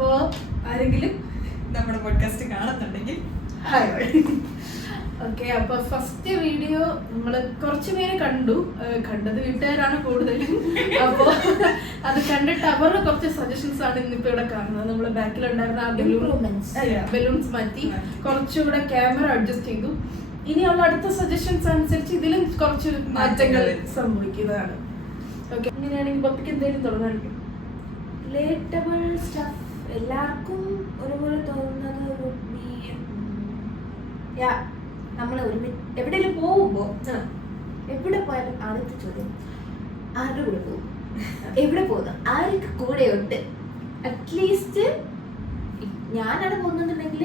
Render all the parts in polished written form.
അപ്പോൾ ആരെങ്കിലും നമ്മുടെ പോഡ്കാസ്റ്റ് കാണുന്നുണ്ടെങ്കിൽ ഓക്കെ. അപ്പോൾ ഫസ്റ്റ് വീഡിയോ നമ്മൾ കുറച്ച് പേര് കണ്ടത് വീട്ടുകാരാണ് കൂടുതലും. അപ്പോൾ അത് കണ്ടിട്ട് അവരുടെ കുറച്ച് സജഷൻസ് ആണ് ഇന്നിപ്പോൾ ഇവിടെ കാണുന്നത്. നമ്മൾ ബാക്കിലുണ്ടായിരുന്ന ആ ബലൂൺസ് മാറ്റി കുറച്ചുകൂടെ ക്യാമറ അഡ്ജസ്റ്റ് ചെയ്തു. ഇനിയുള്ള അടുത്ത സജഷൻസ് അനുസരിച്ച് ഇതിലും കുറച്ച് മാറ്റങ്ങൾ സംഭവിക്കുന്നതാണ്. ഓക്കെ, അങ്ങനെയാണെങ്കിൽ പപ്പിക്ക് എന്തെങ്കിലും തുടങ്ങാനുണ്ട്? റിലേറ്റബിൾ സ്റ്റഫ് എല്ലാവർക്കും ഒരുപോലെ തോന്നുന്നത് നമ്മൾ എവിടെയെങ്കിലും പോകുമ്പോൾ എവിടെ പോയാലും ആദ്യത്തെ ചോദ്യം ആരുടെ കൂടെ പോകും, എവിടെ പോകുന്നു, ആർക്ക് കൂടെ ഉണ്ട്. അറ്റ്ലീസ്റ്റ് ഞാനവിടെ പോകുന്നുണ്ടെങ്കിൽ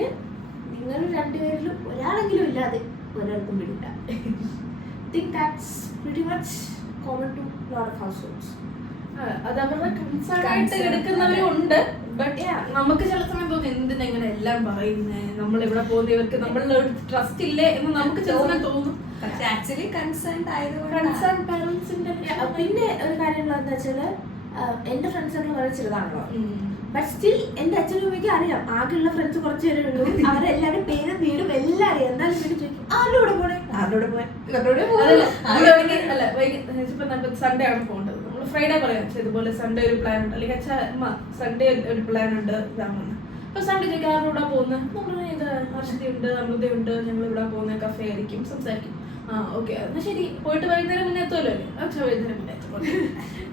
നിങ്ങൾ രണ്ടുപേരിലും ഒരാളെങ്കിലും ഇല്ലാതെ ഒരാൾക്കും വിടില്ല. Think that's pretty much common to lot of households. അത് അവരുടെ കൺസേൺ ആയിട്ട് എടുക്കുന്നവരും ഉണ്ട്. ബട്ട് നമുക്ക് ചില സമയം തോന്നും എന്തിനെങ്ങനെ എല്ലാം പറയുന്നേ, നമ്മൾ ഇവിടെ പോകുന്ന ഇവർക്ക് നമ്മളുടെ ട്രസ്റ്റ് ഇല്ലേ എന്ന് നമുക്ക് ചില സമയം തോന്നും. പക്ഷെ ആക്ച്വലി കൺസേൺ ആയതുകൊണ്ട് കൺസേൺ പാരന്റ്സിന്റെ. പിന്നെ ഒരു കാര്യം എന്താ വെച്ചാല് എന്റെ ഫ്രണ്ട്സ് ഒക്കെ വളരെ ചെറുതാണല്ലോ. ബട്ട് സ്റ്റിൽ എന്റെ അച്ഛനും അമ്മയ്ക്ക് അറിയാം. ആകെയുള്ള ഫ്രണ്ട്സ് കുറച്ച് പേരേ ഉള്ളൂ. അവരെല്ലാവരും പേരും വീടും എല്ലാം അറിയാം. എന്തായാലും വീട് ചോദിക്കും ആരുടെ കൂടെ പോണേ, ആരുടെ പോകാൻ സൺഡേ ആണ് പോകേണ്ടത്. നമ്മൾ ഫ്രൈഡേ പറയാം ഇതുപോലെ സൺഡേ ഒരു പ്ലാൻ ഉണ്ട്, അല്ലെങ്കിൽ അച്ഛാ സൺഡേ ഒരു പ്ലാൻ ഉണ്ട് ഇതാണെന്ന്. അപ്പൊ സൺഡേ ചോദിക്കും ആരുടെ കൂടെ പോകുന്നത്. നമ്മൾ ഇത് ഹർഷിതയുണ്ട്, അമൃതയുണ്ട്, ഞങ്ങൾ ഇവിടെ പോകുന്ന കഫേ ആയിരിക്കും, സംസാരിക്കും. ഓക്കെ എന്നാ ശരി, പോയിട്ട് വൈകുന്നേരം മുന്നേ എത്തുമല്ലോ അല്ലേ? അച്ഛാ വൈകുന്നേരം മുന്നേ എത്തും.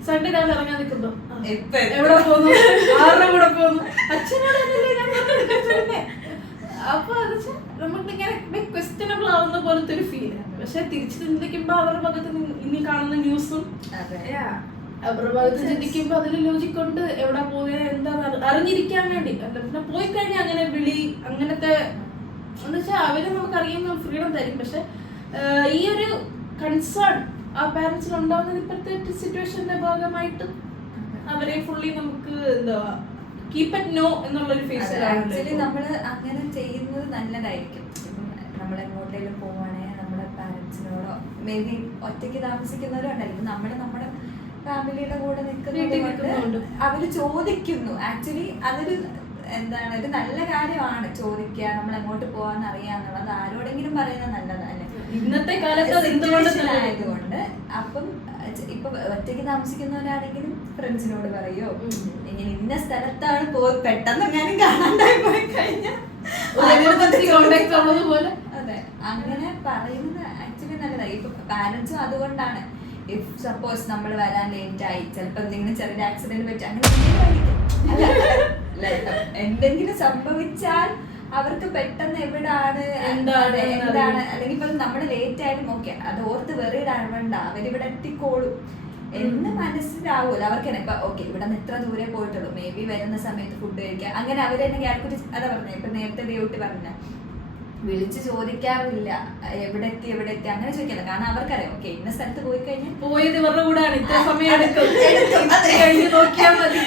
സൺഡേ രാവിലെ ഇറങ്ങാൻ നിൽക്കുമ്പോ എവിടെ പോകുന്നു, ആരുടെ കൂടെ പോകുന്നു, അച്ഛനോട്. അപ്പൊ അത് നമുക്കിങ്ങനെ ക്വസ്റ്റ്യനബിൾ ആവുന്ന പോലത്തെ ഒരു ഫീലാണ്. പക്ഷെ തിരിച്ചു ചിന്തിക്കുമ്പോ അവരുടെ ഭാഗത്ത് ഇനി കാണുന്ന ന്യൂസും അവരുടെ ഭാഗത്ത് ചിന്തിക്കുമ്പോ അതിൽ ലോജിക് കൊണ്ട് എവിടെ പോയ എന്താന്ന് അറിഞ്ഞിരിക്കാൻ വേണ്ടി. അല്ല പിന്നെ പോയി കഴിഞ്ഞാൽ അങ്ങനെ വിളി അങ്ങനത്തെ എന്ന് വെച്ചാൽ അവര് നമുക്ക് അറിയുന്ന ഫ്രീഡം തരും. പക്ഷെ ഈ ഒരു കൺസേൺ ആ പാരന്റ്സിൽ ഉണ്ടാവുന്നത് ഇപ്പോഴത്തെ സിറ്റുവേഷന്റെ ഭാഗമായിട്ട് അവരെ ഫുള്ളി നമുക്ക് എന്താ കീപ് ഇറ്റ് നോ എന്നുള്ളൊരു ഫേസിലാണ്. ആക്ച്വലി നമ്മൾ അങ്ങനെ ചെയ്യുന്നത് നല്ലതായിരിക്കും. ഇപ്പം നമ്മൾ എങ്ങോട്ടേലും പോവുകയാണെങ്കിൽ നമ്മുടെ പാരന്റ്സിനോടോ മേ ബി ഒറ്റയ്ക്ക് താമസിക്കുന്നവരോ ഉണ്ടല്ലോ, നമ്മുടെ ഫാമിലിയുടെ കൂടെ നിൽക്കുന്നതുകൊണ്ട് അവര് ചോദിക്കുന്നു. ആക്ച്വലി അതൊരു എന്താണ് ഒരു നല്ല കാര്യമാണ് ചോദിക്കുക, നമ്മൾ എങ്ങോട്ട് പോകാൻ അറിയാന്നുള്ളത് ആരോടെങ്കിലും പറയുന്നത് നല്ലതല്ലേ ഇന്നത്തെ കാലത്ത് ആയതുകൊണ്ട്. അപ്പം ഇപ്പൊ ഒറ്റയ്ക്ക് താമസിക്കുന്നവരാണെങ്കിലും ഫ്രണ്ട്സിനോട് പറയോ ഇങ്ങനെ ഇന്ന സ്ഥലത്താണ് പെട്ടെന്ന് എങ്ങാനും കാണാണ്ടായി പോയി കഴിഞ്ഞാൽ അതെ അങ്ങനെ പറയുന്നത് ആക്ച്വലി നല്ലതായി. ഇപ്പൊ പാരന്റ്സും അതുകൊണ്ടാണ് ഇഫ് സപ്പോസ് നമ്മൾ വരാൻ ലേറ്റ് ആയി, ചിലപ്പോ എന്തെങ്കിലും ചെറിയ ആക്സിഡന്റ് പറ്റി അങ്ങനെ എന്തെങ്കിലും സംഭവിച്ചാൽ അവർക്ക് പെട്ടെന്ന് എവിടാണ് എന്താണ് അല്ലെങ്കിൽ ഇപ്പൊ നമ്മൾ ലേറ്റ് ആയാലും ഓക്കെ അത് ഓർത്ത് വെറിയിടാവണ്ട, അവരിവിടെ എത്തിക്കോളും എന്ന് മനസ്സിലാവൂല അവർക്ക് തന്നെ. ഇപ്പൊ ഓക്കെ ഇവിടെ നിന്ന് ഇത്ര ദൂരെ പോയിട്ടുള്ളൂ, മേ ബി വരുന്ന സമയത്ത് ഫുഡ് കഴിക്കാം, അങ്ങനെ അവര് തന്നെ കാൽക്കുലേറ്റ് അതാ പറഞ്ഞത്. ഇപ്പൊ നേരത്തെ ദേവട്ടി പറഞ്ഞ വിളിച്ച് ചോദിക്കാറില്ല എവിടെ എത്തി അങ്ങനെ ചോദിക്കില്ല. കാരണം അവർക്കറിയാം ഓക്കെ ഇന്ന സ്ഥലത്ത് പോയി കഴിഞ്ഞാൽ പോയത് ഇവരുടെ കൂടെയാണ്, ഇത്ര സമയം നോക്കിയാൽ മതി.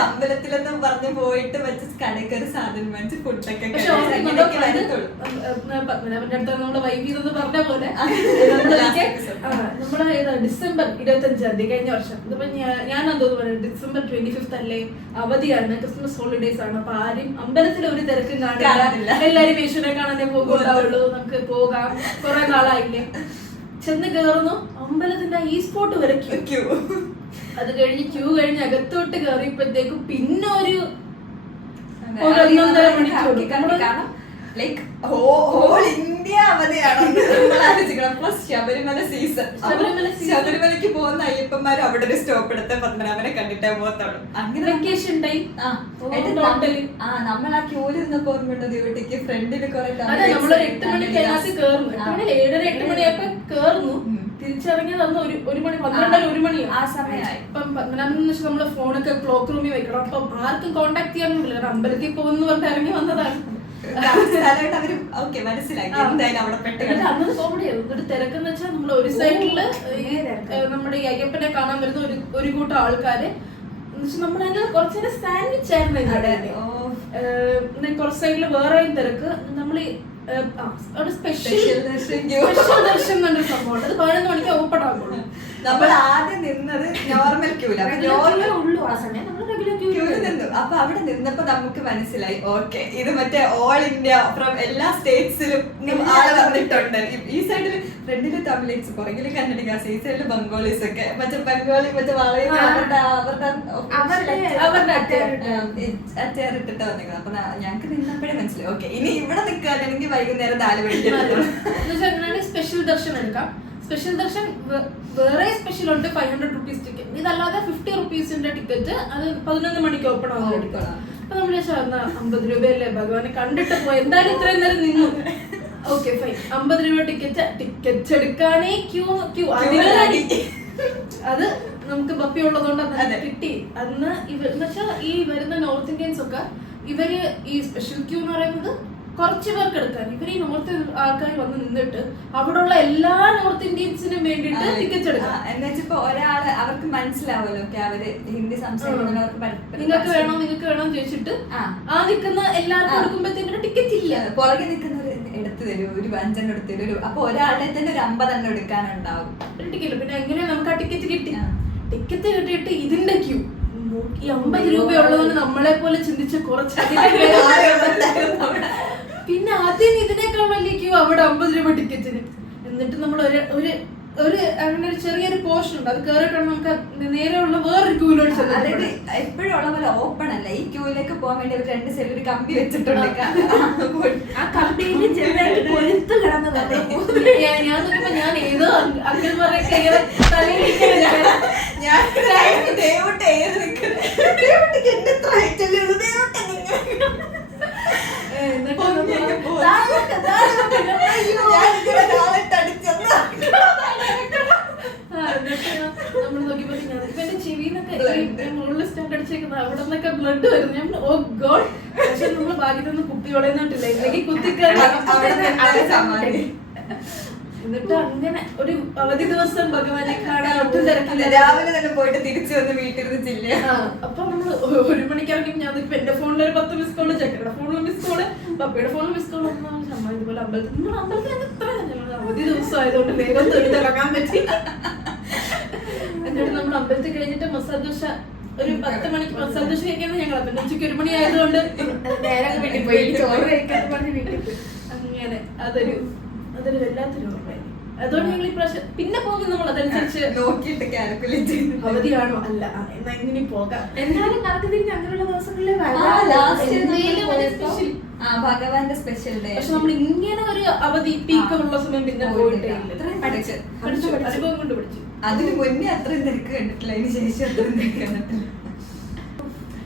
അമ്പലത്തിലൊന്നും പറഞ്ഞ് പോയിട്ട് വെച്ച് കടക്കൊരു സാധനം വെച്ച് ഫുഡൊക്കെ നമ്മള് വൈകിയെന്ന് പറഞ്ഞ പോലെ നമ്മള് ഡിസംബർ 25 കഴിഞ്ഞ വർഷം ഇതിപ്പോ ഞാനെന്തോ പറയുന്നത് ഡിസംബർ 25 അല്ലേ, അവധിയാണ്, ക്രിസ്മസ് ഹോളിഡേസ് ആണ്. അപ്പൊ ആരും അമ്പലത്തിൽ ഒരു തിരക്കും കാണില്ല, എല്ലാരും യേശുവിനെ കാണാനേ പോകുന്നുള്ളൂ, നമുക്ക് പോകാം, കുറെ നാളായില്ലേ. ചെന്ന് കേറുന്നു, അമ്പലത്തിന്റെ ഈ സ്പോട്ട് വരെ ക്യൂ. അത് കഴിഞ്ഞ് ക്യൂ കഴിഞ്ഞ് അകത്തോട്ട് കയറിയപ്പോഴത്തേക്കും പിന്നെ ഒരു 1.5 മണിക്കൂർ ലൈക്ക് ഹോൾ ഇന്ത്യ അവധിയാണ്. Plus Sabarimala season. ശബരിമലയ്ക്ക് പോകുന്ന അയ്യപ്പന്മാർ അവിടെ ഒരു സ്റ്റോപ്പ് എടുത്ത് പത്മനാഭനെ കണ്ടിട്ടേ പോകത്തുള്ളൂ. അങ്ങനെ വെക്കേഷൻ ടൈം നമ്മൾ ആ ക്യൂല് നിന്നപ്പോ ഓർമ്മയുണ്ട് ദേവട്ടിക്ക് ഫ്രണ്ടില് കുറെ 8 മണിക്ക് 7-8 മണിയായപ്പോ കേറുന്നു, തിരിച്ചിറങ്ങിയത് അന്ന് 1 മണി 12-1 മണി ആ സമയമായി. ഇപ്പം പത്മനാഭൻ വെച്ചാൽ നമ്മള് ഫോണൊക്കെ ക്ലോക്ക് റൂമിൽ വെക്കണം. അപ്പം ആർക്കും കോണ്ടാക്ട് ചെയ്യാൻ പറ്റില്ല, കാരണം അമ്പലത്തിൽ പോകുന്നു പറഞ്ഞിട്ട് ഇറങ്ങി വന്നതാണ്. തിരക്കെന്ന് വെച്ചാൽ നമ്മൾ ഒരു സൈഡില് നമ്മുടെ ഈ അയ്യപ്പനെ കാണാൻ വരുന്ന ഒരു കൂട്ടം ആൾക്കാര് നമ്മളതിന്റെ കുറച്ചേരം സാൻഡ്വിച്ച് ആയിരുന്നു. കുറച്ച് സൈഡില് വേറെയും തിരക്ക്. നമ്മള് സ്പെഷ്യൽ ദർശനം എന്നൊരു സംഭവമുണ്ട്. അത് 11 മണിക്ക് ഓപ്പൺ ആകുള്ളൂ. നമ്മൾ ആദ്യം നിന്നത് നോർമൽ ക്യൂല. നോർമൽ ഉള്ളൂ ആ സമയം നമ്മൾ റെഗുലർ ക്യൂ നിന്നു. അപ്പൊ അവിടെ നിന്നപ്പോ നമുക്ക് മനസ്സിലായി ഓക്കെ ഇത് മറ്റേ ഓൾ ഇന്ത്യ ഫ്രം എല്ലാ സ്റ്റേറ്റ്സിലും ആള് വന്നിട്ടുണ്ട്. ഈ സൈഡില് ഫ്രണ്ടില് തമിഴ്സ്, പുറകില് കന്നഡികാസ്, ഈ സൈഡില് ബംഗാളീസ് ഒക്കെ മറ്റേ ബംഗാളി മറ്റേ അവരുടെ അറ്റേറിട്ടിട്ട് വന്നിരിക്കുന്നത്. അപ്പൊ ഞങ്ങക്ക് നിന്നപ്പോഴേ മനസ്സിലായി ഓക്കെ ഇനി ഇവിടെ നിൽക്കാനാണെങ്കിൽ വൈകുന്നേരം 4 മണിക്ക് സ്പെഷ്യൽ ദർശനം എടുക്കാം. സ്പെഷ്യൽ ദർശൻ വേറെ സ്പെഷ്യൽ ഉണ്ട് 500 rupees ടിക്കറ്റ്. ഇതല്ലാതെ 50 rupeesന്റെ ടിക്കറ്റ്, അത് 11 മണിക്ക് ഓപ്പൺ ആവുന്ന ടിക്കറ്റ്. അപ്പൊ നമ്മൾ 50 രൂപയല്ലേ ഭഗവാനെ കണ്ടിട്ട് പോയി, എന്തായാലും ഇത്രയും നേരം നിന്നു. ഓക്കെ ഫൈൻ, 50 രൂപ ടിക്കറ്റ് എടുക്കാനേ ക്യൂ. അത് നമുക്ക് ബപ്പി ഉള്ളതുകൊണ്ട് അത് കിട്ടി. അന്ന് എന്ന് വെച്ചാൽ ഈ വരുന്ന നോർത്ത് ഇന്ത്യൻസ് ഒക്കെ ഇവര് ഈ സ്പെഷ്യൽ ക്യൂ എന്ന് പറയുന്നത് കുറച്ച് പേർക്ക് എടുക്കാൻ. ഇവര് ഈ നോർത്ത് ആൾക്കാർ വന്ന് നിന്നിട്ട് അവിടെയുള്ള എല്ലാ നോർത്ത് ഇന്ത്യൻസിനും വേണ്ടിയിട്ട് ടിക്കറ്റ് എടുക്കാം. എന്ന് വെച്ചപ്പോ ഒരാള് അവർക്ക് മനസ്സിലാവുമല്ലോ അവര് ഹിന്ദി സംസാരിക്കുന്നവർക്ക് നിങ്ങൾക്ക് വേണോ ചോദിച്ചിട്ട് ആ നിൽക്കുന്ന എല്ലാവർക്കും കൊടുക്കുമ്പോഴത്തേക്കും ടിക്കറ്റ് ഇല്ല. പുറകെ നിൽക്കുന്നവര് എടുത്തു തരും, ഒരു 5 എടുത്തു തരും. അപ്പൊ ഒരാളുടെ തന്നെ ഒരു 50 എടുക്കാനുണ്ടാവും ഒരു ടിക്കറ്റ്. പിന്നെ എങ്ങനെയാ നമുക്ക് ആ ടിക്കറ്റ് കിട്ടി? ടിക്കറ്റ് കിട്ടിയിട്ട് ഇതിന്റെ ക്യൂ ഈ 50 രൂപയുള്ളതുകൊണ്ട് നമ്മളെ പോലെ ചിന്തിച്ച കുറച്ച് പിന്നെ ആദ്യം ഇതിനേക്കാൾ വലിയ ക്യൂ അവിടെ 50 രൂപ ടിക്കറ്റിന്. എന്നിട്ട് നമ്മൾ ഒരു അങ്ങനെ ഒരു ചെറിയൊരു പോർഷൻ ഉണ്ട്, അത് കേറിയിട്ടാണ് നമുക്ക് നേരെയുള്ള വേറൊരു ക്യൂലോട്ട് ചെന്നത്. അതായത് എപ്പോഴും ഉള്ള പോലെ ഓപ്പൺ അല്ല, ഈ ക്യൂയിലേക്ക് പോകാൻ വേണ്ടി അവർ 2 സൈഡിൽ ഒരു കമ്പി വെച്ചിട്ടുണ്ട്. ആ കമ്പിയിൽ ചെറുതായിട്ട് കൊഴുത്ത് കിടന്നതാണ്. ഞാൻ നോക്കിയപ്പോ ഞാൻ ഏതോ അങ്കൽമാരൊക്കെ നമ്മൾ നോക്കിയപ്പോ ഇവന്റെ ചെവിന്നൊക്കെ മുകളിൽ സ്റ്റാൻഡ് അടിച്ചേക്കുന്ന അവിടെ നിന്നൊക്കെ ബ്ലഡ് വരുന്നു. ഞാൻ ഓ ഗോഡ്. പക്ഷെ നമ്മള് ഭാഗ്യത്തൊന്നും കുപ്പി വളയുന്നിട്ടില്ല, ഇല്ലെങ്കിൽ കുത്തിക്കറി. എന്നിട്ട് അങ്ങനെ ഒരു അവധി ദിവസം ഭഗവാനെ കാണാൻ ഒട്ടും തിരക്കില്ല. രാവിലെ തന്നെ പോയിട്ട് തിരിച്ചു വന്ന് വീട്ടിൽ. അപ്പൊ നമ്മള് 1 മണിക്ക് ഇറങ്ങി. ഞാൻ എന്റെ ഫോണിൽ ഒരു 10 മിസ് കോള്, ചെക്കയുടെ ഫോണിൽ മിസ് കോള്, പപ്പയുടെ ഫോണിൽ മിസ് കോള്. അമ്മ ഇതുപോലെ അമ്പലത്തിൽ എത്ര അവധി ദിവസം ആയതുകൊണ്ട് വേഗം തൊഴിലിറങ്ങാൻ പറ്റി. എന്നിട്ട് നമ്മൾ അമ്പലത്തിൽ കഴിഞ്ഞിട്ട് മസാല ദോശ ഒരു 10 മണിക്ക് മസാല ദോശ കഴിക്കാൻ ഞങ്ങൾ. പിന്നെ ഉച്ചയ്ക്ക് 1 മണി ആയതുകൊണ്ട് നേരെ വീട്ടിൽ പോയി ചോറ് കഴിക്കാൻ പറഞ്ഞ് വീട്ടിൽ പോയി. അങ്ങനെ അതൊരു വല്ലാത്തൊരു ഓർമ്മയായി. അതുകൊണ്ട് ഞങ്ങൾ ഈ പ്രാവശ്യം പിന്നെ പോകുമ്പോൾ നമ്മൾ അതനുസരിച്ച് നോക്കിയിട്ട് കാൽക്കുലേറ്റ് ചെയ്യും അവധിയാണോ അല്ല എന്നാ ഇങ്ങനെ പോകാം. എന്നാലും കറക്റ്റ് തിരിഞ്ഞ് അങ്ങനെയുള്ള ദിവസങ്ങളിലെ ഭഗവാന്റെ സ്പെഷ്യൽ ഡേ. പക്ഷെ നമ്മൾ ഇങ്ങനെ ഒരു അവധി പീക്കുള്ള സമയം പിന്നെ പോയിട്ടേ അനുഭവം കൊണ്ട് പഠിച്ചു. അതിന് മുന്നേ അത്രയും തിരക്ക് കണ്ടിട്ടില്ല, അതിന് ശേഷം അത്രയും തിരക്ക് കണ്ടിട്ടില്ല.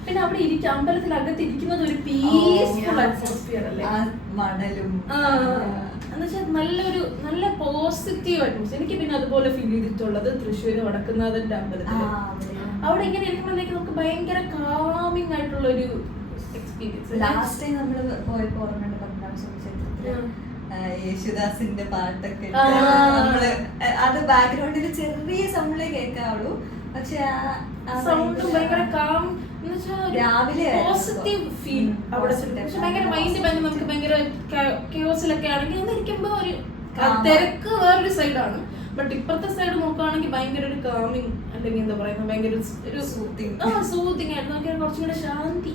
പിന്നെ അവിടെ അമ്പലത്തിൽ അകത്ത് ഇരിക്കുന്നത് ഒരു പീസ്ഫുൾ അറ്റ്മോസ്ഫിയർ അല്ലേ, മണലും എന്നുവെച്ചാൽ നല്ല പോസിറ്റീവ് അറ്റ്മോസ്ഫിയർ. എനിക്ക് പിന്നെ അതുപോലെ ഫീൽ ചെയ്തിട്ടുള്ളത് തൃശ്ശൂര് വടക്കുന്നാഥന്റെ അമ്പലത്തില്. അവിടെ ഇങ്ങനെ ഇരിക്കുമ്പോഴേക്ക് നമുക്ക് ഭയങ്കര കാമിങ് ആയിട്ടുള്ള ഒരു എക്സ്പീരിയൻസ്. ലാസ്റ്റ് ടൈം നമ്മള് പോയപ്പോ ഓർമ്മയുണ്ട് പത്മനാഭസ്വാമി ക്ഷേത്രത്തില് യേശുദാസിന്റെ പാട്ടൊക്കെ നമ്മള് അത് ബാക്ക്ഗ്രൗണ്ടിൽ ചെറിയ സൗണ്ടിലേ കേൾക്കാവുള്ളൂ, പക്ഷെ സൗണ്ട് ഭയങ്കര കാം രാവിലെ പോസിറ്റീവ് ഫീൽ അവിടെ. പക്ഷെ ഭയങ്കര മൈൻഡ് നമുക്ക് ഭയങ്കര ക്യോസിലൊക്കെ ആണെങ്കിൽ ഒന്നിരിക്കുമ്പോ ഒരു തിരക്ക് വേറൊരു സൈഡാണ്. ബട്ട് ഇപ്പുറത്തെ സൈഡ് നോക്കുകയാണെങ്കിൽ ഭയങ്കര ഒരു കാമിങ്, അല്ലെങ്കിൽ എന്താ പറയുക ഭയങ്കര ഒരു സൂത്തിങ് ആയിട്ട് നമുക്ക് കുറച്ചും കൂടെ ശാന്തി.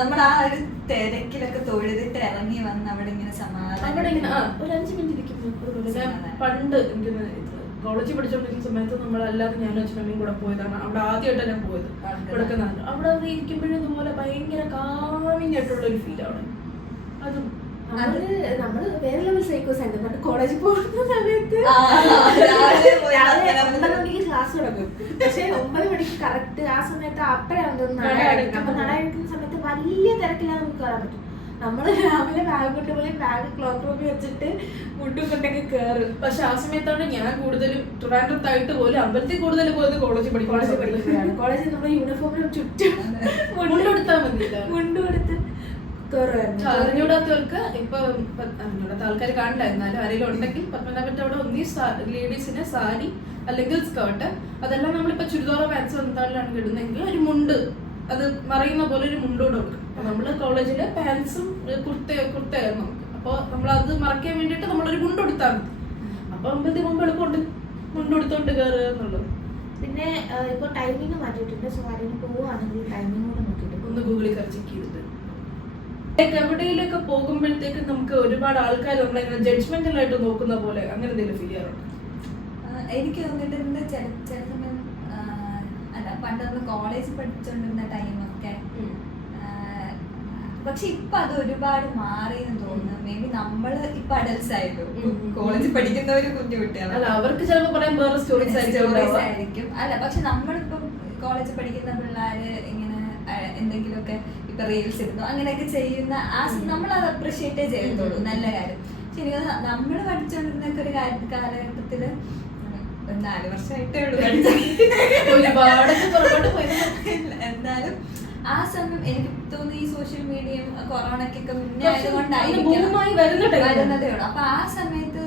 നമ്മൾ ആ ഒരു തിരക്കിലൊക്കെ തൊഴുതിട്ട് ഇറങ്ങി വന്ന് അവിടെ ഇങ്ങനെ സമാധാനം അവിടെ ഇങ്ങനെ ഒരു 5 മിനിറ്റ് ഇരിക്കുമ്പോൾ. ഞാൻ പണ്ട് എനിക്ക് കോളേജിൽ പഠിച്ചോണ്ടിരിക്കുന്ന സമയത്ത് നമ്മളല്ലാതെ ഞാനും അച്ഛനമ്മയും കൂടെ പോയതാണ്. അവിടെ ആദ്യമായിട്ടാണ് ഞാൻ പോയത് വടക്കുന്നാഥ്. അവിടെ ഇരിക്കുമ്പോഴും ഇതുപോലെ ഭയങ്കര കാമിങ് ആയിട്ടുള്ള ഒരു ഫീൽ അവിടെ. അതും നമ്മള് വേറെ ലെവൽ സൈക്കോസ് ആയിട്ട് പണ്ട് കോളേജിൽ പോകുന്ന സമയത്ത് 9 മണിക്ക് ക്ലാസ് തുടങ്ങും. പക്ഷെ 9 മണിക്ക് കറക്റ്റ് ആ സമയത്ത് അപ്പഴാണ് നട അടിക്കുന്ന സമയത്ത് വലിയ തിരക്കില്ലാതെ നമുക്ക് കയറാൻ പറ്റും. നമ്മള് രാവിലെ ബാഗ് കൊണ്ടുപോയി ബാഗ് ക്ലോക്ക് റൂമിൽ വെച്ചിട്ട് മുട്ടും കൊണ്ടൊക്കെ കയറും. പക്ഷെ ആ സമയത്താണ് ഞാൻ കൂടുതലും ട്രിവാൻഡ്രത്തായിട്ട് പോലും അമ്പലത്തിൽ കൂടുതൽ പോയത് കോളേജിൽ പഠിക്കുകയാണ്. കോളേജിൽ നമ്മുടെ യൂണിഫോമിന് ചുറ്റും മുണ്ടെടുത്താൽ മതി, മുണ്ടുകൊടുത്ത് അറിഞ്ഞൂടാത്തവർക്ക് ഇപ്പൊ അറിഞ്ഞൂടാത്ത ആൾക്കാർ കാണണ്ട, എന്നാലും ആരെങ്കിലും ഉണ്ടെങ്കിൽ പത്മനാഭന്റെ അവിടെ ഒന്നി ലേഡീസിന് സാരി അല്ലെങ്കിൽ സ്കേർട്ട്, അതെല്ലാം നമ്മളിപ്പോ ചുരിദാറോ പാൻസോ എന്തായാലും ഇടുന്നെങ്കിൽ ഒരു മുണ്ട്, അത് മറയുന്ന പോലെ ഒരു മുണ്ടോട് കൊടുക്കും. നമ്മള് കോളേജില് പാൻസും കുർത്തയായിരുന്നു നമുക്ക്. അപ്പൊ നമ്മളത് മറയ്ക്കാൻ വേണ്ടിട്ട് നമ്മളൊരു മുണ്ടെടുത്താൽ മതി. അപ്പൊ അമ്പലത്തിൽ മുമ്പ് എളുപ്പമുണ്ട് മുണ്ടെടുത്തോണ്ട് കയറുക എന്നുള്ളത്. പിന്നെ ഇപ്പൊ ടൈമിങ് മാറ്റിയിട്ടുണ്ട്. സോ ആരെങ്കിലും പോവുകയാണെങ്കിൽ ടൈമിംഗ് കൂടെ നോക്കിയിട്ട് ഒന്ന് ഗൂഗിളിൽ ചെക്ക് ചെയ്തിട്ട് എവിടെയിലൊക്കെ പോകുമ്പോഴത്തേക്ക് നമുക്ക് ഒരുപാട് ആൾക്കാർ നമ്മളെങ്ങനെ ജഡ്ജ്മെന്റൽ ആയിട്ട് നോക്കുന്ന പോലെ അങ്ങനെ എന്തെങ്കിലും ഫീൽ ചെയ്യാറുണ്ട്? എനിക്ക് തോന്നിയിട്ടുണ്ട് ചില സമയം അല്ല പണ്ട് നമ്മൾ കോളേജ് പഠിച്ചുകൊണ്ടിരുന്ന ടൈമൊക്കെ, പക്ഷെ ഇപ്പൊ അത് ഒരുപാട് മാറിയെന്ന് തോന്നുന്നു. മേ ബി നമ്മള് ഇപ്പൊ അഡൽസ് ആയിട്ടും കോളേജിൽ പഠിക്കുന്നവര് കുഞ്ഞു കുട്ടികളാണ്, അവർക്ക് ചിലപ്പോൾ പറയാൻ വേറെ സ്റ്റോറീസ് ആയിരിക്കും. അല്ല പക്ഷെ നമ്മളിപ്പം കോളേജിൽ പഠിക്കുന്ന പിള്ളേര് ഇങ്ങനെ എന്തെങ്കിലുമൊക്കെ ഇപ്പൊ റീൽസ് ഇടുന്നു അങ്ങനെയൊക്കെ ചെയ്യുന്ന നമ്മളത് അപ്രിഷിയേറ്റേ ചെയ്യത്തുള്ളൂ, നല്ല കാര്യം. പക്ഷെ എനിക്ക് നമ്മള് പഠിച്ചുകൊണ്ടിരുന്ന ഒരു കാലഘട്ടത്തില് 4 വർഷമായിട്ടേ ഉള്ളൂ എന്നാലും ആ സമയം എനിക്ക് തോന്നുന്നു ഈ സോഷ്യൽ മീഡിയയും കൊറോണക്കൊക്കെ മുന്നേ ആയതുകൊണ്ടായിരിക്കും വരുന്നതേ ഉള്ളൂ. അപ്പൊ ആ സമയത്ത്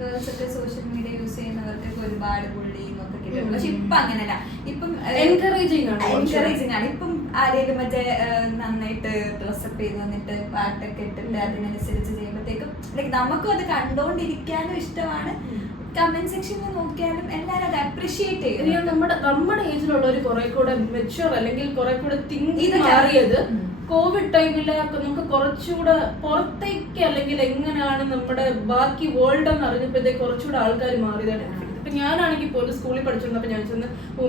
ഗേൾസ് ഒക്കെ സോഷ്യൽ മീഡിയ യൂസ് ചെയ്യുന്നവർക്കൊക്കെ ഒരുപാട് ബുള്ളിങ് ഒക്കെ കിട്ടും. പക്ഷെ ഇപ്പൊ അങ്ങനെയല്ല, ഇപ്പം എൻകറേജിങ് ആണ്. ഇപ്പം ആരെങ്കിലും മറ്റേ നന്നായിട്ട് ഡ്രസ്സപ്പ് ചെയ്ത് വന്നിട്ട് പാട്ടൊക്കെ ഇട്ടിട്ട് അതിനനുസരിച്ച് ചെയ്യുമ്പോഴത്തേക്കും നമുക്കും അത് കണ്ടോണ്ടിരിക്കാനും ഇഷ്ടമാണ്. കമന്റ് സെക്ഷനിൽ നോക്കിയാലും എല്ലാരും അത് അപ്രീഷിയേറ്റ് ചെയ്യും. നമ്മുടെ ഏജിലുള്ളവർ കുറെ കൂടെ മെച്യൂർ അല്ലെങ്കിൽ കുറെ കൂടെ തിങ്ക് മാറിയത് കോവിഡ് ടൈമില് നമുക്ക് കുറച്ചുകൂടെ പുറത്തേക്ക് അല്ലെങ്കിൽ എങ്ങനെയാണ് നമ്മുടെ ബാക്കി വേൾഡ് എന്ന് അറിഞ്ഞപ്പോഴത്തേക്ക് കുറച്ചുകൂടെ ആൾക്കാർ മാറിയതാണ്. ഇപ്പൊ ഞാനാണെങ്കിൽ പോലും സ്കൂളിൽ പഠിച്ചിരുന്നപ്പോ ഞാൻ ചെന്ന്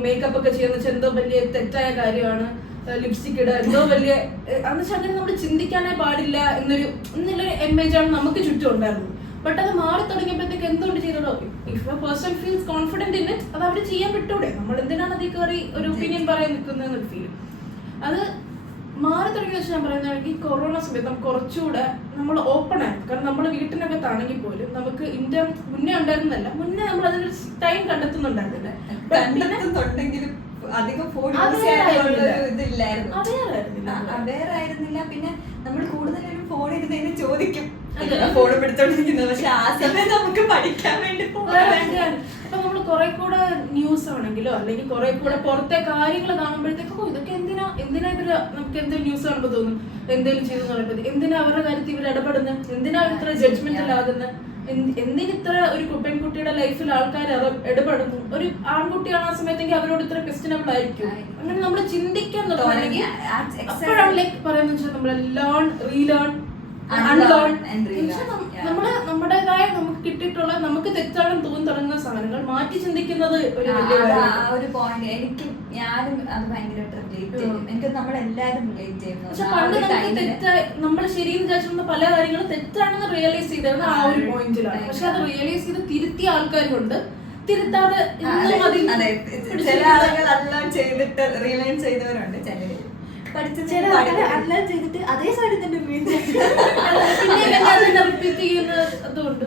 മേക്കപ്പ് ഒക്കെ ചെയ്യുന്ന വെച്ചാൽ എന്തോ വലിയ തെറ്റായ കാര്യമാണ്, ലിപ്സ്റ്റിക് ഇടുക എന്തോ വലിയ എന്നുവെച്ചാൽ അങ്ങനെ നമ്മൾ ചിന്തിക്കാനേ പാടില്ല എന്നൊരു ഇമേജ് ആണ് നമുക്ക് ചുറ്റും ഉണ്ടായിരുന്നത്. ബട്ട് അത് മാറി തുടങ്ങിയപ്പോഴത്തേക്ക് എന്തുകൊണ്ട് ചെയ്തോ, if A person feels confident in it അത് അവർ ചെയ്യാൻ വിട്ടൂടെ, നമ്മൾ എന്തിനാണ് അതിൽ കയറി ഒരു ഒപ്പീനിയൻ പറയാൻ നിൽക്കുന്നതെന്നൊരു ഫീൽ. അത് മാറി തുടങ്ങിയ വെച്ചാൽ ഞാൻ പറയുന്നതാണെങ്കിൽ കൊറോണ സമയത്ത് നമുക്ക് കുറച്ചുകൂടെ നമ്മൾ ഓപ്പൺ ആയി. കാരണം നമ്മൾ വീട്ടിനകത്താണെങ്കിൽ പോലും നമുക്ക് ഇന്ത്യ മുന്നേ ഉണ്ടായിരുന്നല്ല, മുന്നേ നമ്മൾ അതിനൊരു ടൈം കണ്ടെത്തുന്നുണ്ടായിരുന്നില്ല. അധികം ഫോൺ അവെയറായിരുന്നില്ല. പിന്നെ നമ്മൾ കൂടുതലും ഫോൺ ഇരുന്നതിന് ചോദിക്കും ഫോൺ പിടിച്ചോണ്ടിരിക്കുന്നത്. പക്ഷെ ആ സമയം നമുക്ക് പഠിക്കാൻ വേണ്ടി അപ്പൊ നമ്മൾ കുറെ കൂടെ ന്യൂസ് ആണെങ്കിലോ അല്ലെങ്കിൽ കുറെ കൂടെ പുറത്തെ കാര്യങ്ങൾ കാണുമ്പോഴത്തേക്കോ ഇതൊക്കെ എന്തിനാ ഇവര് നമുക്ക് എന്തെങ്കിലും ന്യൂസ് കാണുമ്പോൾ തോന്നും എന്തെങ്കിലും ചെയ്തു പറയുമ്പോൾ എന്തിനാ അവരുടെ കാര്യത്തിൽ ഇവർ ഇടപെടുന്നത്, എന്തിനാ ഇത്ര ജഡ്ജ്മെന്റലാകുന്നത്, എന്തിനിത്ര ഒരു പെൺകുട്ടിയുടെ ലൈഫിൽ ആൾക്കാർ ഇടപെടുന്നു. ഒരു ആൺകുട്ടിയാണ് ആ സമയത്തെങ്കിൽ അവരോട് ഇത്ര ക്വസ്റ്റ്യനബിൾ ആയിരിക്കും. അങ്ങനെ നമ്മൾ ചിന്തിക്കാൻ തുടങ്ങി അപ്പോഴാണ് ലൈക്ക് പറയുന്നത് വെച്ചാൽ നമ്മൾ ലേൺ റീലേൺ നമ്മള് നമ്മുടേതായ നമുക്ക് കിട്ടിയിട്ടുള്ള നമുക്ക് തെറ്റാണെന്ന് തോന്നി തുടങ്ങുന്ന സാധനങ്ങൾ മാറ്റി ചിന്തിക്കുന്നത് ഒരു പോയിന്റ്. ഞാനും അത് ഭയങ്കരമായിട്ട് റിലേറ്റ് ചെയ്യും. എനിക്ക് നമ്മളെല്ലാരും റിലേറ്റ് ചെയ്യുന്നു. പക്ഷെ പണ്ട് നമ്മൾ ശരിയെന്ന് വിചാരിച്ചിരുന്ന പല കാര്യങ്ങളും തെറ്റാണെന്ന് റിയലൈസ് ചെയ്തിരുന്ന ആ ഒരു പോയിന്റിലാണ്. പക്ഷെ അത് റിയലൈസ് ചെയ്ത് തിരുത്തിയ ആൾക്കാരുണ്ട്, തിരുത്താതെ ചില ആളുകൾ എല്ലാം ചെയ്തിട്ട് റിയലൈസ് ചെയ്തവരുണ്ട്. ചിലര് ചെയ്തിട്ട് അതേ സൈഡിൽ തന്നെ റിപ്പീറ്റ് ചെയ്യുന്നതുകൊണ്ട്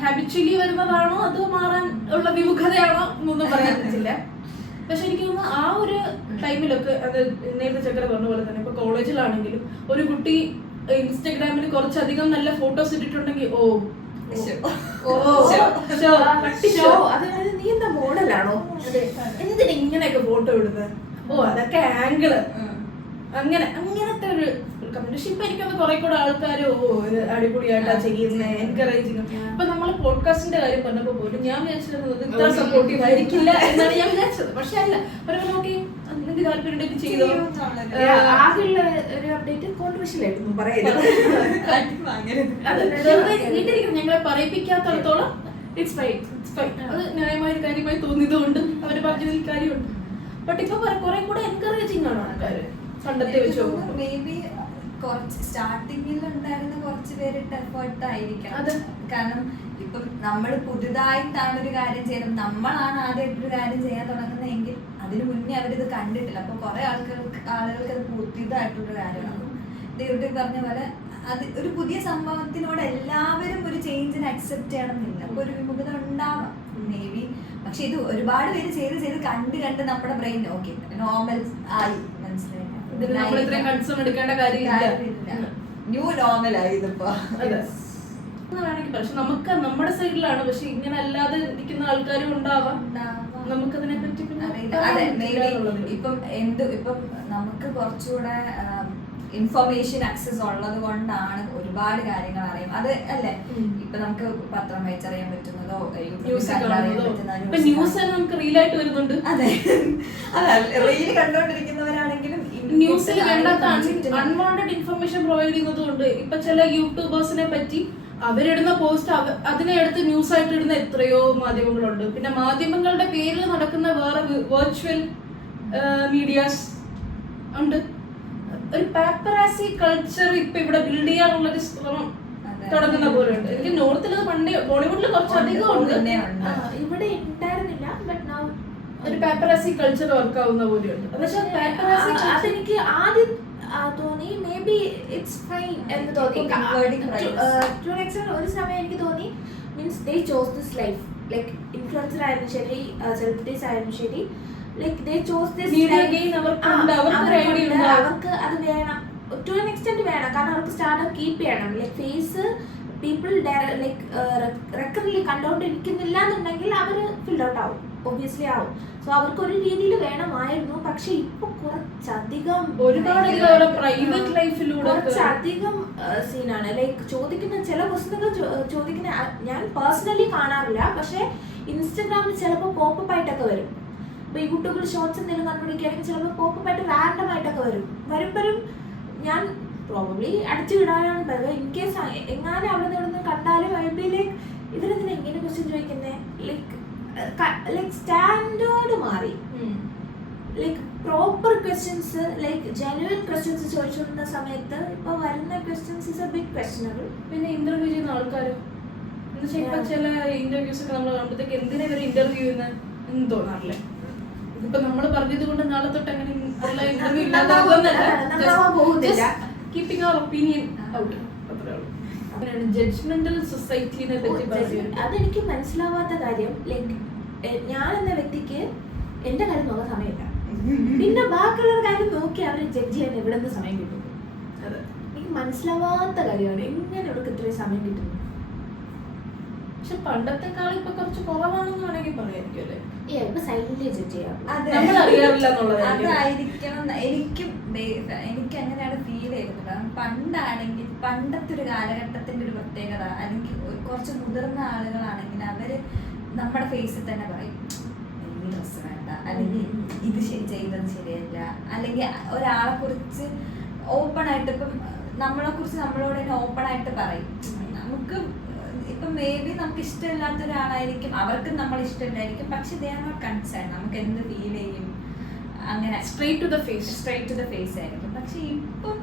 ഹാബിച്വലി വരുന്നതാണോ അതോ മാറാൻ ഉള്ള വിമുഖതയാണോ എന്നൊന്നും പറയാൻ പറ്റില്ല. പക്ഷെ എനിക്ക് തോന്നുന്നു ആ ഒരു ടൈമിലൊക്കെ അത് നേരത്തെ ചക്കര പറഞ്ഞ പോലെ തന്നെ ഇപ്പൊ കോളേജിലാണെങ്കിലും ഒരു കുട്ടി ഇൻസ്റ്റഗ്രാമിൽ കുറച്ചധികം നല്ല ഫോട്ടോസ് ഇട്ടിട്ടുണ്ടെങ്കിൽ അതായത് നീ എന്താ മോഡലാണോ, എന്തിനാ ഇങ്ങനെയൊക്കെ ഫോട്ടോ ഇടുന്നത്, അതൊക്കെ ആംഗിള്, അങ്ങനത്തെ ഒരു കമന്റ്. പക്ഷെ ഇപ്പൊ എനിക്കത് കുറെ കൂടെ ആൾക്കാർ അടിപൊളിയായിട്ടാ ചെയ്യുന്നത്, എൻകറേജിങ്. ഇപ്പൊ നമ്മൾ പോഡ്കാസ്റ്റിന്റെ കാര്യം പറഞ്ഞപ്പോ പോലും ഞാൻ വിചാരിച്ചിരുന്നത് ഇത്ര സപ്പോർട്ടീവ് ആയിരിക്കില്ല എന്നാണ് ഞാൻ വിചാരിച്ചത്. പക്ഷെ അല്ല, ഒരു നോക്കി നിനക്ക് താല്പര്യം ചെയ്തോ. ആകെയുള്ള ഒരു അപ്ഡേറ്റ് കോൺട്രവേഴ്ഷ്യൽ ആയിരുന്നു പറയുന്നത്. വീട്ടിലിരിക്കും ഞങ്ങളെ പറയിപ്പിക്കാത്തടത്തോളം ഇറ്റ്സ് ഫൈൻ. അത് ന്യായമായ ഒരു കാര്യമായി തോന്നിയതുകൊണ്ട് അവര് പറഞ്ഞതിൽ കാര്യമുണ്ട്. ബട്ട് ഇപ്പൊ കുറെ കൂടെ എൻകറേജിങ് ആണ് ആൾക്കാര് പണ്ടത്തെ വെച്ച് നോക്കുമ്പോൾ. മേ ബി കുറച്ച് സ്റ്റാർട്ടിങ്ങിൽ ഉണ്ടായിരുന്ന കുറച്ച് പേരിട്ട് എഫേർട്ട് ആയിരിക്കണം. കാരണം ഇപ്പം നമ്മൾ പുതുതായിട്ടാണ് ഒരു കാര്യം ചെയ്യുന്നത്, നമ്മളാണ് ആദ്യമായിട്ട് ഒരു കാര്യം ചെയ്യാൻ തുടങ്ങുന്നതെങ്കിൽ അതിന് മുന്നേ അവരിത് കണ്ടിട്ടില്ല. അപ്പൊ കുറെ ആളുകൾക്ക് അത് പുതിയതായിട്ടുള്ള കാര്യമാണ്. ദേവട്ടി പറഞ്ഞ പോലെ അത് ഒരു പുതിയ സംഭവത്തിനോട് എല്ലാവരും ഒരു ചേഞ്ചിന് അക്സെപ്റ്റ് ചെയ്യണമെന്നില്ല. അപ്പൊ ഒരു വിമുഖത ഉണ്ടാവാം മേ ബി. പക്ഷെ ഇത് ഒരുപാട് പേര് ചെയ്ത് കണ്ട് നമ്മുടെ ബ്രെയിൻ ഓക്കെ നോർമൽ ആയി, മനസ്സിലായി. ന്യൂ നോർമൽ ആയി ഇതിപ്പോ. പക്ഷെ നമുക്ക് നമ്മുടെ സൈഡിലാണ്, പക്ഷെ ഇങ്ങനെ അല്ലാതെ ഇരിക്കുന്ന ആൾക്കാരും ഉണ്ടാവാം. നമുക്കതിനെ പറ്റി ഇപ്പം നമുക്ക് കുറച്ചുകൂടെ ഇൻഫർമേഷൻ ആക്സസ് ഉള്ളത് കൊണ്ടാണ് ഒരുപാട് കാര്യങ്ങൾ അറിയാം. അത് അല്ലേ ഇപ്പൊ നമുക്ക് പത്രം വായിച്ചറിയാൻ പറ്റുന്നതോ ന്യൂസ് കാണുന്നതോ ഇപ്പൊ ന്യൂസ് ന്യൂസ് തന്നെ നമുക്ക് റീലായിട്ട് വരുന്നുണ്ട്. അതെ റീല് കണ്ടോണ്ടിരിക്കുന്നവരാണെങ്കിലും ന്യൂസിൽ വേണ്ടാത്ത അൺവാണ്ടഡ് ഇൻഫർമേഷൻ പ്രൊവൈഡ് ചെയ്യുന്നതുകൊണ്ട് ഇപ്പൊ ചില യൂട്യൂബേഴ്സിനെ പറ്റി അവരിടുന്ന പോസ്റ്റ് അതിനെ എടുത്ത് ന്യൂസ് ആയിട്ട് ഇടുന്ന എത്രയോ മാധ്യമങ്ങളുണ്ട്. പിന്നെ മാധ്യമങ്ങളുടെ പേരിൽ നടക്കുന്ന വേറെ വെർച്വൽ മീഡിയാസ് ഉണ്ട്. ഒരു പാപ്പറാസി കൾച്ചർ ഇപ്പൊ ഇവിടെ ബിൽഡ് ചെയ്യാനുള്ള ഒരു ശ്രമം തുടങ്ങുന്ന പോലെ ഉണ്ട്. എനിക്ക് നോർത്തിൽ അത് പണ്ടേ ബോളിവുഡിൽ കുറച്ചധികം ഉണ്ട്, ഇവിടെ ഉണ്ടായിരുന്നില്ല. ബട്ട് നൗ ഒരു പാപ്പറാസി കൾച്ചർ വർക്ക് ആവുന്ന പോലെയുണ്ട്. അതെനിക്ക് ആദ്യം തോന്നി മേ ബി ഇറ്റ്സ് ഫൈൻ എന്ന് തോന്നി. ടു an extent ഒരു സമയം എനിക്ക് തോന്നി means they chose this life, like influencer ആയാലും ശരി സെലിബ്രിറ്റീസ് ആയാലും ശരി, ലൈക്ക് ദേ ചോസ് ദിസ് അവർക്ക് അത് വേണം. ടു an extent വേണം, കാരണം അവർക്ക് സ്റ്റാർട്ടപ്പ് കീപ്പ് ചെയ്യണം. ലൈക്ക് ഫേസ് പീപ്പിൾ ലൈക്ക് റെക്കറലി കണ്ടോണ്ടിരിക്കുന്നില്ല എന്നുണ്ടെങ്കിൽ അവർ ഫിൽഡ് ഔട്ട് ആവും, ഒബ്വിയസ്ലി ആവും. സോ അവർക്ക് ഒരു രീതിയിൽ വേണമായിരുന്നു. പക്ഷെ ഇപ്പൊ കുറച്ചധികം പ്രൈവറ്റ് ലൈഫിലൂടെ കുറച്ചധികം സീനാണ്. ലൈക്ക് ചോദിക്കുന്ന ചില ക്വസ്റ്റ്യനുകൾ ചോദിക്കുന്ന ഞാൻ പേഴ്സണലി കാണാറില്ല, പക്ഷെ ഇൻസ്റ്റഗ്രാമിൽ ചിലപ്പോൾ പോപ്പപ്പ് ആയിട്ടൊക്കെ വരും. ഇപ്പൊ യൂട്യൂബിൽ ഷോർട്സ് എന്തെങ്കിലും കണ്ടുപിടിക്കുകയാണെങ്കിൽ ചിലപ്പോൾ പോപ്പപ്പ് ആയിട്ട് റാൻഡം ആയിട്ടൊക്കെ വരുമ്പോഴും ഞാൻ പ്രോബബ്ലി അടിച്ചു വിടാനാണ് പറയുക. ഇൻ കേസ് എങ്ങാനും അവിടെ നിന്ന് കണ്ടാലും ഐ ബി ലൈക്ക് ഇവരെന്തിനാ എങ്ങനെ ക്വസ്റ്റ്യൻ ചോദിക്കുന്നത്, ലൈക്ക് സ്റ്റാൻഡേർഡ് മാറി. Like proper questions, like genuine questions ചോദിച്ചുകൊണ്ടിരുന്ന സമയത്ത് ഇപ്പൊ വരുന്ന questions is a big questionable. പിന്നെ ഇന്റർവ്യൂ ചെയ്യുന്ന ആൾക്കാർ ഇപ്പൊ ചില ഇന്റർവ്യൂസ് ഒക്കെ നമ്മൾ കാണുമ്പോഴത്തേക്ക് എന്തിനാ ഇവർ ഇന്റർവ്യൂ ചെയ്യുന്ന തോന്നാറില്ലേ? ഇതിപ്പോ നമ്മൾ പറഞ്ഞത് കൊണ്ട് നാളെ തൊട്ട് അങ്ങനെ ഇന്റർവ്യൂ ഇല്ലാതെ കീപ്പിംഗ് അവർ ഒപ്പീനിയൻ ഔട്ട്, അത്രേ ഉള്ളൂ. ജഡ്ജ്മെന്റൽ സൊസൈറ്റിനെ പറ്റി അതെനിക്ക് മനസ്സിലാവാത്ത കാര്യം, ലൈക്ക് ഞാൻ എന്ന വ്യക്തിക്ക് എന്റെ കാര്യം നോക്കാൻ സമയമില്ല, പിന്നെ ബാക്കിയുള്ള കാര്യം നോക്കി അവരെ ജഡ്ജ് ചെയ്യാൻ എവിടെ നിന്ന് സമയം കിട്ടും? എനിക്ക് മനസ്സിലാവാത്ത കാര്യമാണ് എങ്ങനെ അവർക്ക് ഇത്രയും സമയം കിട്ടുന്നു. പക്ഷെ പണ്ടത്തെക്കാളും ഇപ്പൊ കുറച്ച് കുറവാണെന്ന് വേണമെങ്കിൽ പറയായിരിക്കും അല്ലേ? ഇപ്പൊ സൈലന്റ്ലി ജഡ്ജ് ചെയ്യാം, അറിയാറില്ല എന്നുള്ളത് അതായിരിക്കണം. എനിക്ക് അങ്ങനെയാണ് ഫീൽ ചെയ്തത്. പണ്ടാണെങ്കിൽ പണ്ടത്തെ ഒരു കാലഘട്ടത്തിന്റെ ഒരു പ്രത്യേകത, അല്ലെങ്കിൽ കുറച്ച് മുതിർന്ന ആളുകളാണെങ്കിൽ അവര് നമ്മുടെ ഫേസിൽ തന്നെ പറയും ഈ ഡ്രസ്സ് വേണ്ട, അല്ലെങ്കിൽ ഇത് ചെയ്തത് ശരിയല്ല, അല്ലെങ്കിൽ ഒരാളെ കുറിച്ച് ഓപ്പൺ ആയിട്ട് ഇപ്പം നമ്മളെ കുറിച്ച് നമ്മളോട് തന്നെ ഓപ്പൺ ആയിട്ട് പറയും. നമുക്ക് ഇപ്പം മേ ബി നമുക്ക് ഇഷ്ടമില്ലാത്ത ഒരാളായിരിക്കും, അവർക്ക് നമ്മൾ ഇഷ്ടമില്ലായിരിക്കും, പക്ഷെ ദേ ആർ നോട്ട് കൺസേൺ, നമുക്ക് എന്ത് ഫീൽ ചെയ്യും അങ്ങനെ സ്ട്രേറ്റ് ടു ദ ഫേസ് ആയിരിക്കും. പക്ഷെ ഇപ്പം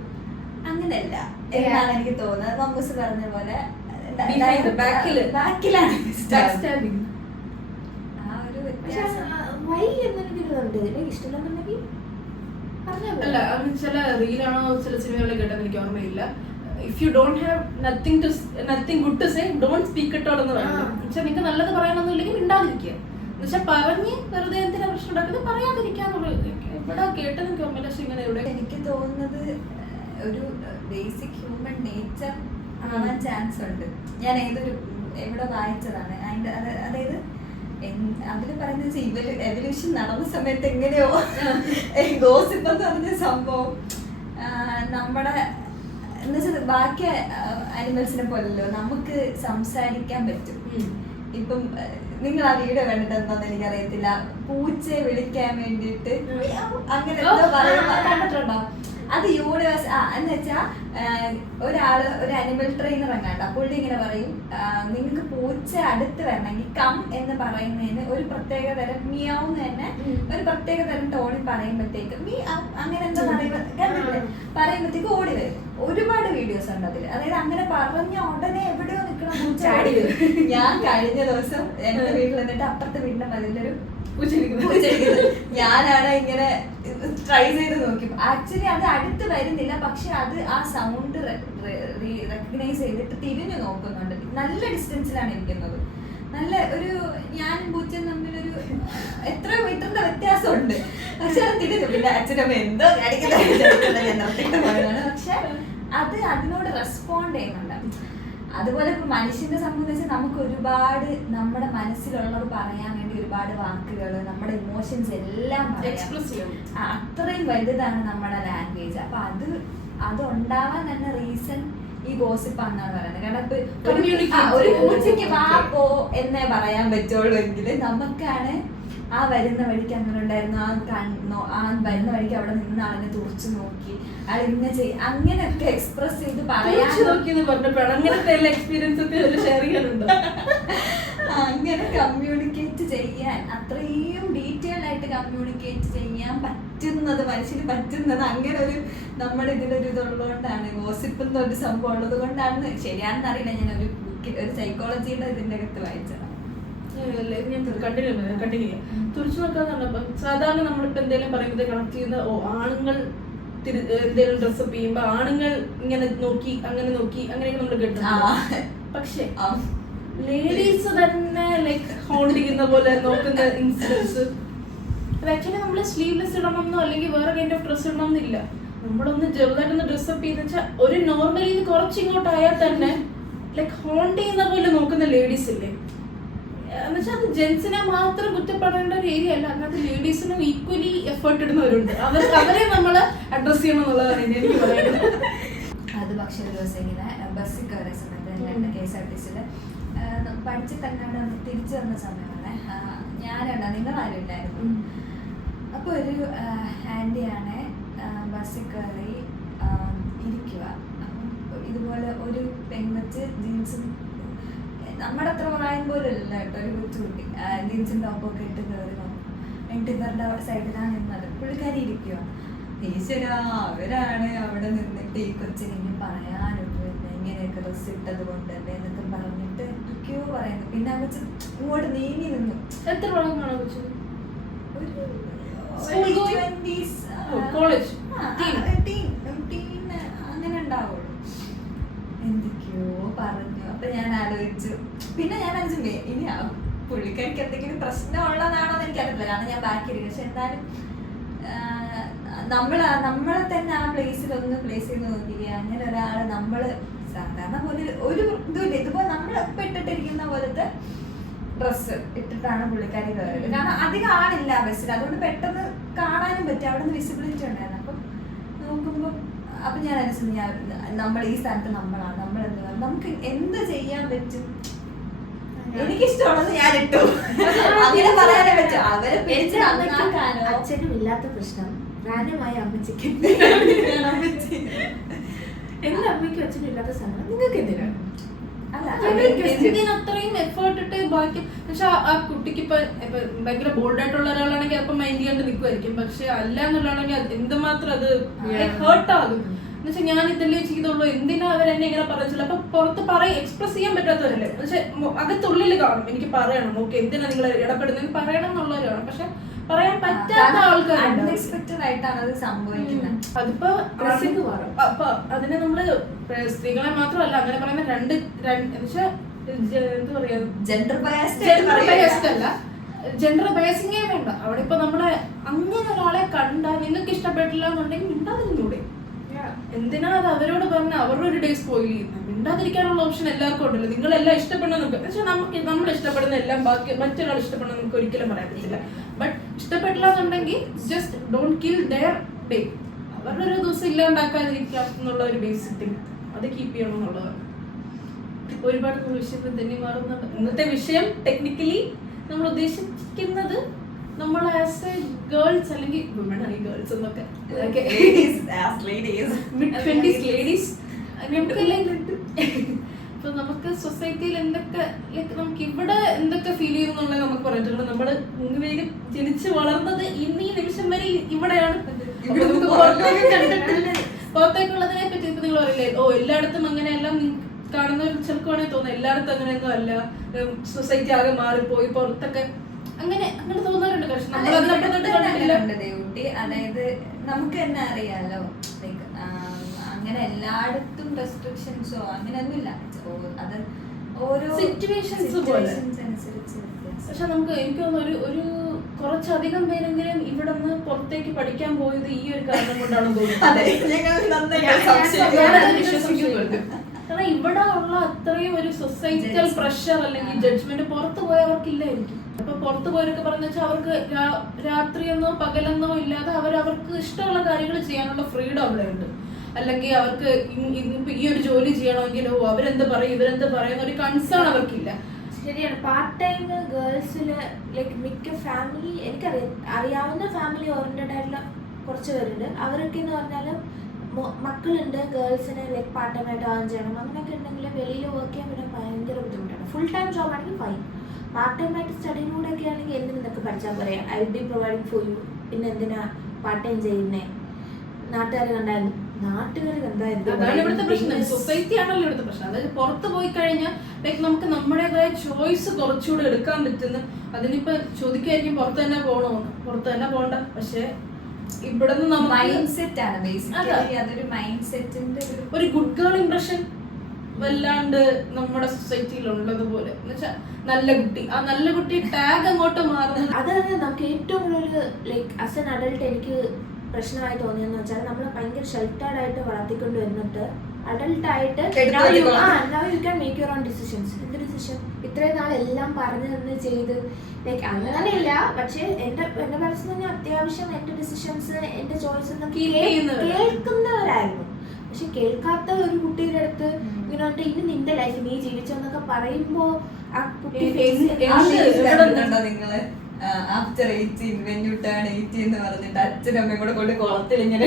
അങ്ങനെയല്ല എന്നാണ് എനിക്ക് തോന്നുന്നത്. മമ്മൂസ് പറഞ്ഞ പോലെ ബാക്കിലാണ് ആ ഒരു വ്യത്യാസം. ഇഷ്ടമില്ലെന്നുണ്ടെങ്കിൽ അല്ല, ചില റീലാണോ ചില സിനിമകളെ കേട്ടെന്ന് എനിക്ക് ഓർമ്മയില്ല. If you don't have nothing good to say don't speak it out എന്ന് പറയുന്നത്. എന്നുവെച്ചാൽ നിങ്ങൾക്ക് നല്ലത് പറയാനൊന്നും ഇല്ലെങ്കിൽ മിണ്ടാതിരിക്കുക. എന്നുവെച്ചാൽ പറഞ്ഞ് വെറുതെ എന്തിനാ പ്രശ്നം ഉണ്ടാക്കുന്നത് പറയാതിരിക്കാന്നുള്ളത് ഇവിടെ കേട്ടെന്ന് എനിക്ക് ഓർമ്മയില്ല. പക്ഷെ ഇങ്ങനെ ഇവിടെ എനിക്ക് തോന്നുന്നത് ഒരു ബേസിക് ഹ്യൂമൻ നേച്ചർ ആവാൻ ചാൻസ് ഉണ്ട്. ഞാൻ എവിടെ വായിച്ചതാണ് അതിന്റെ, അതായത് അതില് പറയുന്നത് എവല്യൂഷൻ നടന്ന സമയത്ത് എങ്ങനെയോ ഗോസിപ്പ് എന്ന് പറഞ്ഞ സംഭവം നമ്മുടെ എന്ന് വെച്ചാൽ ബാക്കി അനിമൽസിനെ പോലല്ലോ നമുക്ക് സംസാരിക്കാൻ പറ്റും. ഇപ്പം നിങ്ങൾ ആ വീഡിയോ കണ്ടിട്ട് എന്താന്ന് എനിക്കറിയത്തില്ല, പൂച്ചയെ വിളിക്കാൻ വേണ്ടിയിട്ട് അങ്ങനെ എന്തോ പറയുമ്പോ കണ്ടിട്ടുണ്ടോ? അത് യൂണിവേഴ്സ് എന്ന് വെച്ചാ ഒരു അനിമൽ ട്രെയിനർ എങ്ങാണ്ട പുള്ളി ഇങ്ങനെ പറയും, നിങ്ങൾക്ക് പൂച്ച അടുത്ത് വരണമെങ്കിൽ കം എന്ന് പറയുന്നതിന് ഒരു പ്രത്യേക തരം മിയാവുന്ന് തന്നെ ഒരു പ്രത്യേക തരം ടോണിൽ പറയുമ്പോഴത്തേക്ക് അങ്ങനെ എന്താ പറയുമ്പോഴത്തേക്ക് ഓടി വരും. ഒരുപാട് വീഡിയോസ് ഉണ്ട് അതിൽ. അതായത് അങ്ങനെ പറഞ്ഞ ഉടനെ എവിടെയോ നിൽക്കണം പൂച്ച ആടി വരും. ഞാൻ കഴിഞ്ഞ ദിവസം എന്റെ വീട്ടിൽ നിന്നിട്ട് അപ്പുറത്തെ വീടിന്റെ മതിലൊരു ഞാനാണ് ഇങ്ങനെ ട്രൈ ചെയ്ത് നോക്കി. ആക്ച്വലി അത് അടുത്ത് വരുന്നില്ല, പക്ഷെ അത് ആ സൗണ്ട് റെക്കഗ്നൈസ് ചെയ്തിട്ട് തിരിഞ്ഞു നോക്കുന്നുണ്ട്. നല്ല ഡിസ്റ്റൻസിലാണ് ഇരിക്കുന്നത്. നല്ല ഒരു ഞാനും പൂച്ചയും തമ്മിലൊരു എത്രയോ മീറ്ററിന്റെ വ്യത്യാസമുണ്ട്. പക്ഷെ അത് തിരിഞ്ഞു. പിന്നെ അച്ഛനമ്മ എന്തോ കാണിക്കുന്നത്, പക്ഷെ അത് അതിനോട് റെസ്പോണ്ട് ചെയ്യുന്നുണ്ട്. അതുപോലെ ഇപ്പൊ മനുഷ്യനെ സംബന്ധിച്ച് നമുക്ക് ഒരുപാട് നമ്മുടെ മനസ്സിലുള്ളത് പറയാൻ വേണ്ടി ഒരുപാട് വാക്കുകൾ, നമ്മുടെ ഇമോഷൻസ് എല്ലാം അത്രയും വലുതാണ് നമ്മുടെ ലാംഗ്വേജ്. അപ്പൊ അത് ഉണ്ടാവാൻ തന്നെ റീസൺ ഈ ഗോസിപ്പാണെന്നാണ് പറയുന്നത്. കാരണം ഇപ്പൊ Communicate ഒരു ചെയ്യുന്നത്. പൂച്ചയ്ക്ക് വാ പോ എന്നേ പറയാൻ പറ്റുള്ളൂ എങ്കിൽ നമുക്കാണ് ആ വരുന്ന വഴിക്ക് അങ്ങനെ ഉണ്ടായിരുന്നു, ആ വരുന്ന വഴിക്ക് അവിടെ നിന്ന് ആളിനെ തുറച്ചു നോക്കി, ആൾ ഇങ്ങനെ അങ്ങനെയൊക്കെ എക്സ്പ്രസ് ചെയ്ത് പറയാൻ അങ്ങനെ കമ്മ്യൂണിക്കേറ്റ് ചെയ്യാൻ, അത്രയും ഡീറ്റെയിൽ ആയിട്ട് കമ്മ്യൂണിക്കേറ്റ് ചെയ്യാൻ പറ്റുന്നത്, മനുഷ്യന് പറ്റുന്നത് അങ്ങനെ ഒരു നമ്മുടെ ഇതിലൊരു ഇതുള്ളതുകൊണ്ടാണ്, ഗോസിപ്പ് എന്നൊരു സംഭവം ഉള്ളത് കൊണ്ടാണ്. ശരിയാണെന്ന് അറിയില്ല, ഞാൻ ഒരു സൈക്കോളജിയുടെ ഇതിന്റെ അകത്ത് വായിച്ചതാണ്. കണ്ടിന്യൂ തുറച്ചു നോക്കാന്ന് പറഞ്ഞപ്പോ സാധാരണ നമ്മളിപ്പോ എന്തെങ്കിലും പറയുന്നത് കണക്ട് ചെയ്യുന്ന ആണുങ്ങൾ എന്തെങ്കിലും ഡ്രസ്സപ്പ് ചെയ്യുമ്പോ ആണുങ്ങൾ ഇങ്ങനെ നോക്കി അങ്ങനെയൊക്കെ നമ്മൾ കേട്ടിട്ടുണ്ട്. പക്ഷെ ലേഡീസ് തന്നെ ലൈക്ക് ഹോൾഡ് ചെയ്യുന്ന പോലെ നോക്കുന്ന ഇൻസിഡൻസ് ആക്ച്വലി നമ്മൾ സ്ലീവ്ലെസ് ഇടണമെന്നോ അല്ലെങ്കിൽ വേറെ കൈൻഡ് ഓഫ് ഡ്രസ് ഇടണമെന്നില്ല. നമ്മളൊന്ന് ചെറുതായിട്ടൊന്ന് ഡ്രസ്സപ്പ് ചെയ്ത് വെച്ചാൽ ഒരു നോർമലി കുറച്ച് ഇങ്ങോട്ടായാൽ തന്നെ ലൈക്ക് ഹോൾഡ് ചെയ്യുന്ന പോലെ നോക്കുന്ന ലേഡീസ് ഇല്ലേ. എന്നുവെച്ചാൽ അത് ജെൻസിനെ മാത്രം കുറ്റപ്പെടേണ്ട ഒരു ഏരിയ അല്ല, അതിനകത്ത് ലേഡീസിനും ഈക്വലി എഫേർട്ട് ഇടുന്നവരുണ്ട്. അവരെ നമ്മൾ അഡ്രസ് ചെയ്യണം എന്നുള്ളതാണ് എനിക്ക് പറയുന്നത്. അത് പക്ഷെ ഒരു ദിവസം ഇങ്ങനെ ബസ്സിൽ കയറിയ സമയത്ത് KSRTC പഠിച്ചിട്ടങ്ങാണ്ട് തിരിച്ചു വന്ന സമയമാണ്, ഞാനുണ്ട നിങ്ങളാരും ഇല്ലായിരുന്നു. അപ്പോൾ ഒരു ആൻറ്റിയാണ് ബസ്സിൽ കയറി ഇരിക്കുക. ഇതുപോലെ ഒരു പെൺകൊച്ച് ജീൻസും നമ്മുടെ അത്ര പ്രായം പോലും അല്ല കേട്ടോ, ഒരു കൊച്ചുകുട്ടി ജീൻസും ടോപ്പൊക്കെ ഇട്ട് കയറി വന്നു. എന്നിട്ട് ഇവരുടെ സൈഡിലാണ് നിന്നത്, പുള്ളിക്കാരി ഇരിക്കുക. ഈശ്വര, അവരാണ് അവിടെ നിന്നിട്ട് ഈ കൊച്ചിനെ പറയാനൊന്നും ഇങ്ങനെയൊക്കെ ഡ്രസ് ഇട്ടത് കൊണ്ടല്ലേ എന്നൊക്കെ പറഞ്ഞിട്ട് എന്തൊക്കെയോ പറയുന്നു. പിന്നെ ആ കൊച്ച് ഇങ്ങോട്ട് നീങ്ങി നിന്നു. എത്ര പ്രായമാണോ കൊച്ചു? അങ്ങനെ ഉണ്ടാവുള്ളൂ. എന്തൊക്കെയോ പറഞ്ഞു. അപ്പൊ ഞാൻ ആലോചിച്ചു, പിന്നെ ഞാൻ ആലോചിച്ചു ഇനി പുള്ളിക്കാരിക്ക് എന്തെങ്കിലും പ്രശ്നമുള്ളതാണോ എന്ന് എനിക്കറിയില്ല. കാരണം ഞാൻ ബാക്കിയിരിക്കും. പക്ഷെ എന്തായാലും നമ്മളെ തന്നെ ആ പ്ലേസിലൊന്ന് പ്ലേസ് ചെയ്ത് നോക്കിക്കുക. അങ്ങനെ ഒരാള് നമ്മള് സാധാരണ പോലെ ഒരു ഇതുമില്ല, ഇതുപോലെ നമ്മളിപ്പോ ഇട്ടിട്ടിരിക്കുന്ന പോലത്തെ ഡ്രസ്സ് ഇട്ടിട്ടാണ് പുള്ളിക്കാരി കയറിയത്. കാരണം അധികം ആളില്ല ബസ്സിൽ, അതുകൊണ്ട് പെട്ടെന്ന് കാണാനും പറ്റും, അവിടെ നിന്ന് വിസിബിലിറ്റി ഉണ്ടായിരുന്നു. അപ്പം നോക്കുമ്പോ അപ്പൊ ഞാൻ അനുസരിച്ച് നമ്മൾ ഈ സ്ഥലത്ത് നമ്മളാണ്, നമ്മൾ എന്താ നമുക്ക് എന്ത് ചെയ്യാൻ പറ്റും, എനിക്കിഷ്ടമുള്ളത് ഞാൻ ഇട്ടു, അങ്ങനെ പറയാനേ പറ്റും. അവരെ പിടിച്ച് നന്നാക്കാനോ. അച്ഛനും ഇല്ലാത്ത പ്രശ്നം റാൻഡമായ അമ്മച്ചിക്ക്. എന്റെ അമ്മയ്ക്കും അച്ഛനും ഇല്ലാത്ത സാധനം നിങ്ങൾക്ക് എന്തിനാണ്? എന്തിനത്രയും എഫേർട്ട് ഇട്ട് ബാക്കി. പക്ഷെ ആ കുട്ടിക്ക് ഇപ്പൊ ഭയങ്കര ബോൾഡ് ആയിട്ടുള്ള ഒരാളാണെങ്കിൽ അപ്പൊ മൈൻഡ് ചെയ്യാണ്ട് നിൽക്കുമായിരിക്കും. പക്ഷെ അല്ല എന്നുള്ളതാണെങ്കിൽ എന്തുമാത്രം അത് ഹേർട്ട് ആകും. എന്നുവെച്ചാൽ ഞാൻ ഇതല്ലേ ചെയ്തുള്ളൂ, എന്തിനാ അവരെന്നെ ഇങ്ങനെ പറഞ്ഞില്ല. അപ്പൊ പുറത്ത് എക്സ്പ്രസ് ചെയ്യാൻ പറ്റാത്തവരല്ലേ. പക്ഷെ അകത്തുള്ളിൽ കാണും, എനിക്ക് പറയണം, ഓക്കെ എന്തിനാ നിങ്ങൾ ഇടപെടുന്നതെന്ന് പറയണം എന്നുള്ളവരാണ്. പക്ഷെ പറയാൻ പറ്റാത്ത ആൾക്കാരുണ്ട്. അൺഎക്സ്പെക്ടഡ് ആയിട്ടാണ് അത് സംഭവിക്കുന്നത്. അതിപ്പോ അപ്പൊ അതിനെ നമ്മള് സ്ത്രീകളെ മാത്രമല്ല അങ്ങനെ പറയുന്ന എന്താ പറയാ, ജെൻഡർ ബയസ്ഡ് അല്ല, ജെൻഡർ ബയസിങ്ങേ വേണ്ട. അവിടെ ഇപ്പൊ നമ്മളെ അങ്ങനെ ഒരാളെ കണ്ടാൽ നിങ്ങൾക്ക് ഇഷ്ടപ്പെട്ടില്ല എന്നുണ്ടെങ്കിൽ മിണ്ടാതിരുന്നൂടെ. എന്തിനാ അത് അവരോട് പറഞ്ഞ അവരുടെ ഒരു ഡേ സ്പോയിൽ ചെയ്യുന്നത്? മിണ്ടാതിരിക്കാനുള്ള ഓപ്ഷൻ എല്ലാവർക്കും ഉണ്ടല്ലോ. നിങ്ങളെല്ലാം ഇഷ്ടപ്പെടണം നമുക്ക്, പക്ഷെ നമ്മൾ ഇഷ്ടപ്പെടുന്ന എല്ലാം ബാക്കി മറ്റൊരാൾ ഇഷ്ടപ്പെടണം നമുക്ക് ഒരിക്കലും പറയാൻ പറ്റില്ല. ബട്ട് ഇഷ്ടപ്പെട്ടില്ല എന്നുണ്ടെങ്കിൽ just don't kill their day. അവരുടെ ഒരു ദിവസം ഇല്ലാണ്ടാക്കാതിരിക്കാം എന്നുള്ള ഒരു ബേസിക് തിങ്, അത് കീപ്പ് ചെയ്യണം എന്നുള്ളതാണ്. ഒരുപാട് വിഷയത്തിൽ തന്നെ മാറുന്നുണ്ട്. ഇന്നത്തെ വിഷയം ടെക്നിക്കലി നമ്മൾ ഉദ്ദേശിക്കുന്നത് നമ്മൾ ആസ് എ ഗേൾസ് അല്ലെങ്കിൽ വുമൺ ആയി ഗേൾസ് എന്നൊക്കെ മിഡ്-20s ലേഡീസ് ഇപ്പൊ നമുക്ക് സൊസൈറ്റിയിൽ എന്തൊക്കെ നമുക്ക് ഇവിടെ എന്തൊക്കെ ഫീൽ ചെയ്യുന്നുള്ളത് നമുക്ക് പറഞ്ഞിട്ടുണ്ട്. നമ്മള് 3 പേരും ജനിച്ച് വളർന്നത് ഇന്ന് ഈ നിമിഷം വരെ ഇവിടെയാണ്. പുറത്തേക്കുള്ളതിനെ പറ്റി ഇപ്പൊ നിങ്ങൾ പറയില്ലേ, എല്ലായിടത്തും അങ്ങനെയെല്ലാം കാണുന്ന ചിലർക്ക് വേണമെങ്കിൽ തോന്നുന്നു എല്ലായിടത്തും അങ്ങനെയൊന്നും അല്ല, സൊസൈറ്റി ആകെ മാറിപ്പോയി, പുറത്തൊക്കെ അങ്ങനെ തോന്നാറുണ്ട്. പക്ഷെ നമ്മൾ അതായത് നമുക്ക് തന്നെ അറിയാലോ, അങ്ങനെ എല്ലായിടത്തും റെസ്ട്രിക്ഷൻസോ അങ്ങനെയൊന്നുമില്ല. അത് ഓരോ സിറ്റുവേഷൻസ് അനുസരിച്ച്. പക്ഷെ നമുക്ക് എനിക്ക് തോന്നുന്നു ഒരു കുറച്ചധികം പേരെങ്കിലും ഇവിടെ നിന്ന് പുറത്തേക്ക് പഠിക്കാൻ പോയത് ഈ ഒരു കാരണം കൊണ്ടാണെന്ന് തോന്നുന്നു. കാരണം ഇവിടെ ഉള്ള അത്രയും ഒരു സൊസൈറ്റൽ പ്രഷർ അല്ലെങ്കിൽ ജഡ്ജ്മെന്റ് പുറത്തു പോയവർക്കില്ലായിരിക്കും. അപ്പൊ പുറത്തു പോയവരൊക്കെ പറഞ്ഞു വെച്ചാൽ അവർക്ക് രാത്രിയെന്നോ പകലെന്നോ ഇല്ലാതെ അവർക്ക് ഇഷ്ടമുള്ള കാര്യങ്ങൾ ചെയ്യാനുള്ള ഫ്രീഡം അവിടെ ഉണ്ട്. അല്ലെങ്കിൽ അവർക്ക് ഈ ഒരു ജോലി ചെയ്യണമെങ്കിലോ അവരെന്ത് പറയും ഇവരെന്ത് പറയുന്ന ഒരു കൺസേൺ അവർക്കില്ല. ശരിയാണ്. പാർട്ട് ടൈം ഗേൾസില് ലൈക്ക് മിക്ക ഫാമിലി അറിയാവുന്ന ഫാമിലി ഓറിയന്റഡ് ആയിട്ടുള്ള കുറച്ച് പേരുണ്ട്. അവരൊക്കെ എന്ന് പറഞ്ഞാൽ മക്കളുണ്ട്, ഗേൾസിന് ലൈക്ക് പാർട്ട് ടൈം ആയിട്ട് ഏൺ ചെയ്യണം അങ്ങനെയൊക്കെ ഉണ്ടെങ്കിൽ വെളിയിൽ വർക്ക് ചെയ്യാൻ പറ്റാൻ ഭയങ്കര ബുദ്ധിമുട്ടാണ്. ഫുൾ ടൈം ജോബ് ആണെങ്കിൽ ഫൈൻ, പാർട്ട് ടൈം ആയിട്ട് സ്റ്റഡിയിലൂടെ ഒക്കെ ആണെങ്കിൽ എന്തിനും നിനക്ക് പഠിച്ചാൽ പറയാം, I B providing for you. പിന്നെ എന്തിനാ പാർട്ട് ടൈം ചെയ്യുന്നേ? നാട്ടുകാർ കണ്ടായിരുന്നു, നാട്ടുകാർ അതാണ് ഇവിടുത്തെ പ്രശ്നം. സൊസൈറ്റി ആണല്ലോ ഇവിടുത്തെ പ്രശ്നം. അതായത് പുറത്ത് പോയി കഴിഞ്ഞാൽ ലൈക്ക് നമുക്ക് നമ്മുടേതായ ചോയ്സ് കുറച്ചുകൂടെ എടുക്കാൻ പറ്റുന്ന. അതിനിപ്പോ ചോദിക്കായിരിക്കും പുറത്ത് തന്നെ പോകണമെന്ന്. പുറത്ത് തന്നെ പോകണ്ട, പക്ഷെ ഇവിടെ നിന്ന് മൈൻഡ് സെറ്റ് ആണ് ബേസിക്കലി. അതൊരു മൈൻഡ് സെറ്റിന്റെ ഒരു ഗുഡ് ഗേൾ ഇംപ്രഷൻ വല്ലാണ്ട് നമ്മുടെ സൊസൈറ്റിയിൽ ഉള്ളതുപോലെ. എന്നുവെച്ചാൽ നല്ല കുട്ടി, ആ നല്ല കുട്ടി ടാഗ് അങ്ങോട്ട് മാറുന്നത്. അതാണ് നമുക്ക് ഏറ്റവും കൂടുതൽ ലൈക്ക് ആസ് എൻ അഡൾട്ട് എനിക്ക് പ്രശ്നമായി തോന്നിയെന്ന് വെച്ചാൽ നമ്മൾ ഭയങ്കര ഷെൽട്ടേർഡ് ആയിട്ട് വളർത്തിക്കൊണ്ട് വന്നിട്ട് അഡൾട്ടായിട്ട് you can make your own decisions. എന്ത് ഡിസിഷൻ? ഇത്രയും നാൾ എല്ലാം പറഞ്ഞു തന്ന് ചെയ്ത് ലൈക്ക് അങ്ങനെയില്ല, പക്ഷെ എന്റെ മനസ്സിൽ തന്നെ അത്യാവശ്യം എന്റെ ഡിസിഷൻസ് എന്റെ ചോയ്സ് കേൾക്കുന്നവരായിരുന്നു. പക്ഷെ കേൾക്കാത്ത ഒരു കുട്ടിയുടെ അടുത്ത് ഇങ്ങനെ ഇനി നിന്റെ ലൈഫ് നീ ജീവിച്ചോന്നൊക്കെ പറയുമ്പോ ആ കുട്ടി നിങ്ങള് ആഫ്റ്റർ 18 when you turn 18 എന്ന് പറഞ്ഞിട്ട് അച്ഛനും അമ്മയും കൂടെ കൊണ്ട് കുളത്തിൽ ഇങ്ങനെ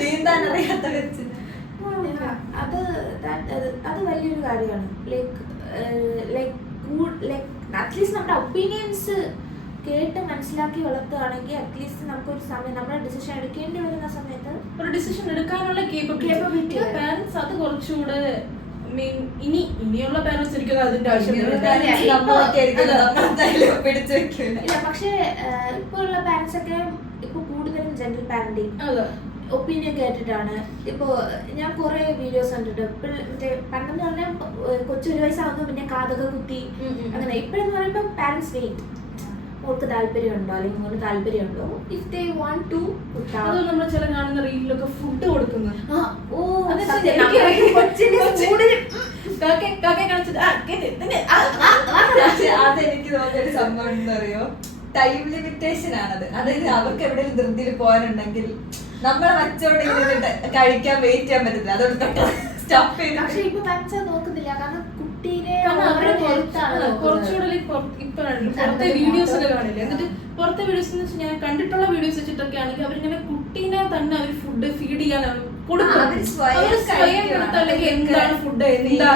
നീന്താൻ അറിയാത്ത വെച്ച് അത് വലിയൊരു കാര്യമാണ്. അറ്റ്ലീസ്റ്റ് നമ്മുടെ ഒപ്പീനിയൻസ് കേട്ട് മനസ്സിലാക്കി വളർത്തുകയാണെങ്കിൽ അറ്റ്ലീസ്റ്റ് നമുക്കൊരു സമയം നമ്മുടെ ഡിസിഷൻ എടുക്കേണ്ടി വരുന്ന സമയത്ത് ഒരു ഡിസിഷൻ എടുക്കാനുള്ള കേപ്പബിലിറ്റി പാരന്റ്സ് അത് കുറച്ചുകൂടെ ഇനിയുള്ള പാരന്റ്സ് ഒരിക്കലും അതിന്റെ ആവശ്യമില്ല. പക്ഷേ ഇപ്പൊ ഉള്ള പാരന്റ്സ് ഒക്കെ ഇപ്പൊ കൂടുതലും ജനറൽ പാരന്റിങ് ഒപ്പീനിയൻ കേട്ടിട്ടാണ്. ഇപ്പോ ഞാൻ കുറെ വീഡിയോസ് കണ്ടിട്ട് മറ്റേ പണ്ടെന്ന് പറഞ്ഞാൽ കൊച്ചു 1 വയസ്സാകുമ്പോൾ പിന്നെ കാതൊക്കെ കുത്തി അങ്ങനെ. ഇപ്പോഴെന്ന് പറയുമ്പോൾ പാരന്റ്സ് വെയിറ്റ്, അവർക്ക് താല്പര്യമുണ്ടോ അല്ലെങ്കിൽ ഇങ്ങോട്ട് താല്പര്യമുണ്ടോ, ഇഫ് ദേ വാണ്ട് ടു. അത് നമ്മൾ ചില കാണുന്ന റീലിലൊക്കെ ഫുഡ് കൊടുക്കുന്നത് അതെനിക്ക് തോന്നിയൊരു സംഭവം ഉണ്ടെന്നറിയോ, ടൈം ലിമിറ്റേഷൻ ആണത്. അതായത് അവർക്ക് എവിടെയെങ്കിലും ധൃതിയിൽ പോകാനുണ്ടെങ്കിൽ നമ്മളെ മച്ചോടെ കഴിക്കാൻ വെയിറ്റ് ചെയ്യാൻ പറ്റില്ല, അതുകൊണ്ട് സ്റ്റഫ് ചെയ്ത്. പക്ഷെ ഇപ്പൊ പാരന്റ്സ് നോക്കുന്നില്ല, കാരണം കുട്ടീനെ കുറച്ചുകൂടെ പുറത്തെ വീഡിയോസ് ഒക്കെ കാണില്ലേ. എന്നിട്ട് പുറത്തെ വീഡിയോസ് എന്ന് വെച്ചാൽ ഞാൻ കണ്ടിട്ടുള്ള വീഡിയോസ് വെച്ചിട്ടൊക്കെ ആണെങ്കിൽ അവരിങ്ങനെ കുട്ടീനെ തന്നെ അവർ ഫുഡ് ഫീഡ് ചെയ്യാൻ കൊടുക്കും. അല്ലെങ്കിൽ എന്താണ് ഫുഡ്, എന്താ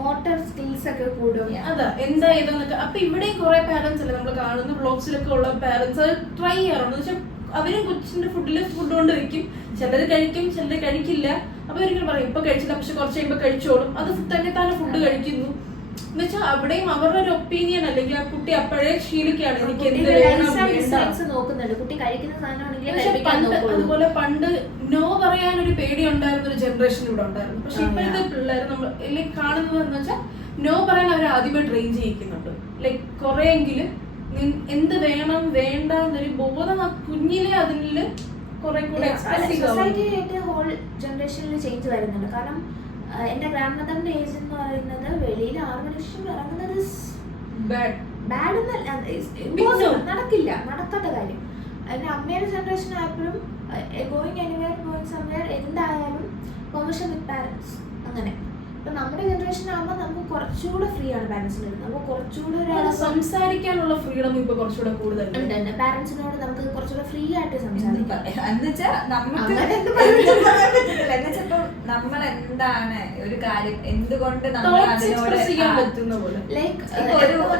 മോട്ടർ സ്കിൽസ് ഒക്കെ കൂടും, അതാ എന്താ ഇതെന്നൊക്കെ. അപ്പൊ ഇവിടെയും കുറെ പാരന്റ്സ് അല്ലേ നമ്മൾ കാണുന്ന വ്ളോഗ്സിലൊക്കെ ഉള്ള പാരന്റ്സ് അത് ട്രൈ ചെയ്യാറുണ്ട്. എന്ന് വെച്ചാൽ അവരും കൊച്ചിന്റെ ഫുഡ് കൊണ്ട് വെക്കും, ചിലര് കഴിക്കും ചിലര് കഴിക്കില്ല. അപ്പൊ ഒരിക്കലും പറയും ഇപ്പൊ കഴിച്ചില്ല പക്ഷെ കുറച്ച് കഴിയുമ്പോ കഴിച്ചോളും, അത് തന്നെ ഫുഡ് കഴിക്കുന്നു. എന്നുവെച്ചാൽ അവിടെയും അവരുടെ ഒരു ഒപ്പീനിയൻ അല്ലെങ്കിൽ ആ കുട്ടി അപ്പോഴേ ശീലിക്കുകയാണ് എനിക്ക് എന്ത് നോക്കുന്നുണ്ട്. കുട്ടി കഴിക്കുന്ന സാധനമാണെങ്കിൽ അതുപോലെ പണ്ട് നോ പറയാൻ ഒരു പേടി ഉണ്ടായിരുന്ന ഒരു ജനറേഷൻ ഇവിടെ ഉണ്ടായിരുന്നു. പക്ഷെ ഇപ്പോഴത്തെ പിള്ളേർ നമ്മൾ കാണുന്നത് എന്ന് വെച്ചാൽ നോ പറയാൻ അവർ ആദ്യമേ ട്രെയിൻ ചെയ്യിക്കുന്നുണ്ട്. ലൈക്ക് കുറെയെങ്കിലും എന്ത് വേണം വേണ്ട എന്നൊരു ബോധം ആ കുഞ്ഞിലെ അതില് കുറെ കൂടെ സൊസൈറ്റിയായിട്ട് ഹോൾ ജനറേഷനിൽ ചേഞ്ച് വരുന്നുണ്ട്. കാരണം എന്റെ ഗ്രാൻഡ് മദറിന്റെ ഏജ് എന്ന് പറയുന്നത് വെളിയിൽ 6 മണിക്കൂർ ഇറങ്ങുന്നത് ബാഡ് നടക്കില്ല, നടക്കാത്ത കാര്യം. എന്റെ അമ്മയുടെ ജനറേഷൻ ആയപ്പോഴും ഗോയിങ് എനിവെയർ ഗോയിങ് സംവെയർ എന്തായാലും പെർമിഷൻ വിത്ത് പാരന്റ്സ് അങ്ങനെ. ഇപ്പൊ നമ്മുടെ ജനറേഷൻ ആകുമ്പോൾ നമുക്ക് കുറച്ചുകൂടെ ഫ്രീ ആണ് പാരന്റ്സിന്, നമുക്ക് കുറച്ചുകൂടെ സംസാരിക്കാനുള്ള ഫ്രീഡം ഇപ്പൊ കുറച്ചുകൂടെ കൂടുതൽ പാരന്റ്സിനോട് നമുക്ക് കുറച്ചുകൂടെ ഫ്രീ ആയിട്ട് സംസാരിക്കാം. നമ്മൾ എന്താണ് ഒരു കാര്യം എന്തുകൊണ്ട് നമ്മൾ അതിനോട്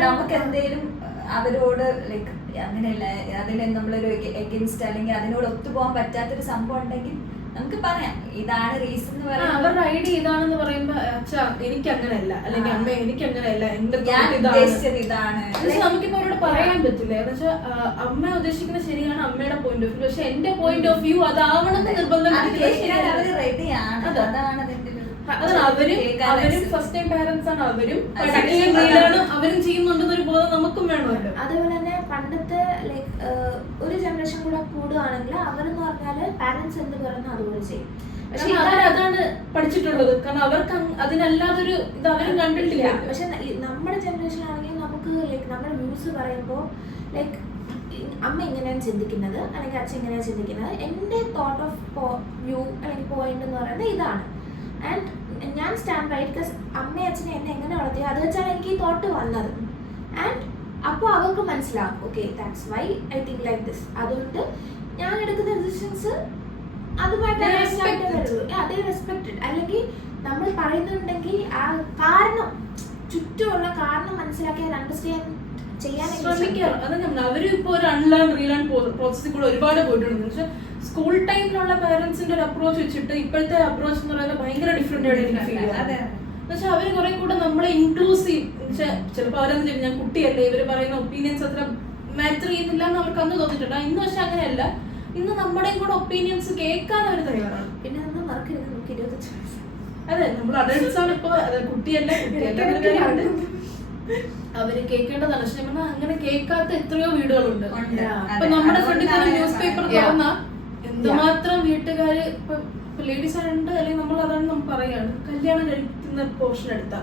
നമുക്ക് എന്തെങ്കിലും അവരോട് ലൈക്ക് അങ്ങനെയല്ല അതിന് നമ്മളൊരു എഗൻസ്റ്റ് അല്ലെങ്കിൽ അതിനോട് ഒത്തുപോകാൻ പറ്റാത്തൊരു സംഭവം ഉണ്ടെങ്കിൽ നമുക്ക് പറയാം ഇതാണ് റീസൺ എന്ന് പറയാം. അവരുടെ ഐഡിയ ഇതാണെന്ന് പറയുമ്പോ അച്ഛാ എനിക്ക് അങ്ങനെയല്ല അല്ലെങ്കിൽ അമ്മ എനിക്ക് അങ്ങനെയല്ല എന്റെ ഇതാണ് നമുക്കിപ്പോ അവരോട് പറയാൻ പറ്റില്ല. എന്ന് വെച്ചാൽ അമ്മ ഉദ്ദേശിക്കുന്നത് ശരിയാണ് അമ്മയുടെ പോയിന്റ് ഓഫ് വ്യൂ, പക്ഷെ എന്റെ പോയിന്റ് ഓഫ് വ്യൂ അതാവണമെന്ന് നിർബന്ധം. അവരും ഫസ്റ്റ് ടൈം പാരന്റ്സ് ആണ്, അവരും ചെയ്യുന്നുണ്ടെന്നൊരു ബോധം നമുക്കും വേണമല്ലോ. അതുപോലെ തന്നെ പണ്ടത്തെ ലൈക്ക് ഒരു ജനറേഷൻ കൂടെ കൂടുകയാണെങ്കിൽ അവരെന്ന് പറഞ്ഞാല് പാരന്റ്സ് എന്ത് പറയുന്നു അതുപോലെ ചെയ്യും. പക്ഷെ അതാണ് പഠിച്ചിട്ടുള്ളത്, കാരണം അവർക്ക് അതിനല്ലാതൊരു ഇത് അവരും കണ്ടിട്ടില്ല. പക്ഷെ നമ്മുടെ ജനറേഷൻ ആണെങ്കിൽ നമുക്ക് ലൈക്ക് നമ്മുടെ വ്യൂസ് പറയുമ്പോൾ ലൈക്ക് അമ്മ ഇങ്ങനെയാണ് ചിന്തിക്കുന്നത് അല്ലെങ്കിൽ അച്ഛൻ ഇങ്ങനെയാണ് ചിന്തിക്കുന്നത്, എൻ്റെ തോട്ട് ഓഫ് വ്യൂ അല്ലെങ്കിൽ പോയിന്റ് എന്ന് പറയുന്നത് ഇതാണ്. ആൻഡ് ഞാൻ സ്റ്റാൻഡ് ബൈ ബിക്കോസ് അമ്മയും അച്ഛനെ എന്നെ എങ്ങനെ വളർത്തിയോ അത് വെച്ചാണ് എനിക്ക് ഈ തോട്ട് വന്നത്. ആൻഡ് അപ്പോൾ അവർക്ക് മനസ്സിലാവും okay that's why I think like this. അതുകൊണ്ട് ഞാൻ എടുക്കുന്ന ഡിസിഷൻസ് അതുമായിട്ട് അതേ റെസ്പെക്റ്റഡ്. അല്ലെങ്കിൽ നമ്മൾ പറയുന്നുണ്ടെങ്കിൽ ആ കാരണം ചുറ്റുമുള്ള കാരണം മനസ്സിലാക്കി അണ്ടർസ്റ്റാൻഡ് ചെയ്യാൻ ശ്രമിക്കാറ്. അത് നമ്മൾ അവര് ഇപ്പൊ ഒരു അൺലേൺ റീലേൺ പ്രോസസ്സിൽ കൂടെ ഒരുപാട് പോയിട്ടുണ്ട്. പക്ഷെ സ്കൂൾ ടൈമിലുള്ള പാരന്റ്സിന്റെ ഒരു അപ്രോച്ച് വെച്ചിട്ട് ഇപ്പോഴത്തെ അപ്രോച്ച് എന്ന് പറയുന്നത് ഭയങ്കര ഡിഫറെന്റ് ആയിട്ട് എനിക്ക് ഫീൽ ചെയ്യാം. പക്ഷെ അവര് കുറെ കൂടെ നമ്മളെ ഇൻക്ലൂസീവ്, ചിലപ്പോൾ അവരെന്ത് ചെയ്യും, ഞാൻ കുട്ടിയല്ലേ ഇവര് പറയുന്ന ഒപ്പീനിയൻസ് അത്ര മാറ്റർ ചെയ്യുന്നില്ല എന്ന് അവർക്ക് അന്ന് തോന്നിയിട്ടുണ്ട്. ഇന്ന് പക്ഷെ അങ്ങനെയല്ല, ഇന്ന് നമ്മുടെയും കൂടെ ഒപ്പീനിയൻസ് കേൾക്കാൻ അവർ തയ്യാറാണ്. പിന്നെ നമ്മൾ മറക്കരുത് നമുക്ക് 25 വയസ്സ്. അതെ, നമ്മൾ അഡൾട്ട്സ് ആണ് ഇപ്പൊ, കുട്ടിയല്ല അവര് കേൾക്കേണ്ടതാണ്. പക്ഷെ പറഞ്ഞാൽ അങ്ങനെ കേൾക്കാത്ത എത്രയോ വീടുകളുണ്ട്. അപ്പൊ നമ്മുടെ ഫ്രണ്ടിൽ ന്യൂസ് പേപ്പർ തുറന്ന എന്തുമാത്രം വീട്ടുകാര് ഇപ്പൊ ലേഡീസ് ആയിട്ട് അല്ലെങ്കിൽ നമ്മൾ അതാണ് നമ്മൾ പറയാണ്, കല്യാണം കഴിക്കുന്ന പോർഷൻ എടുത്ത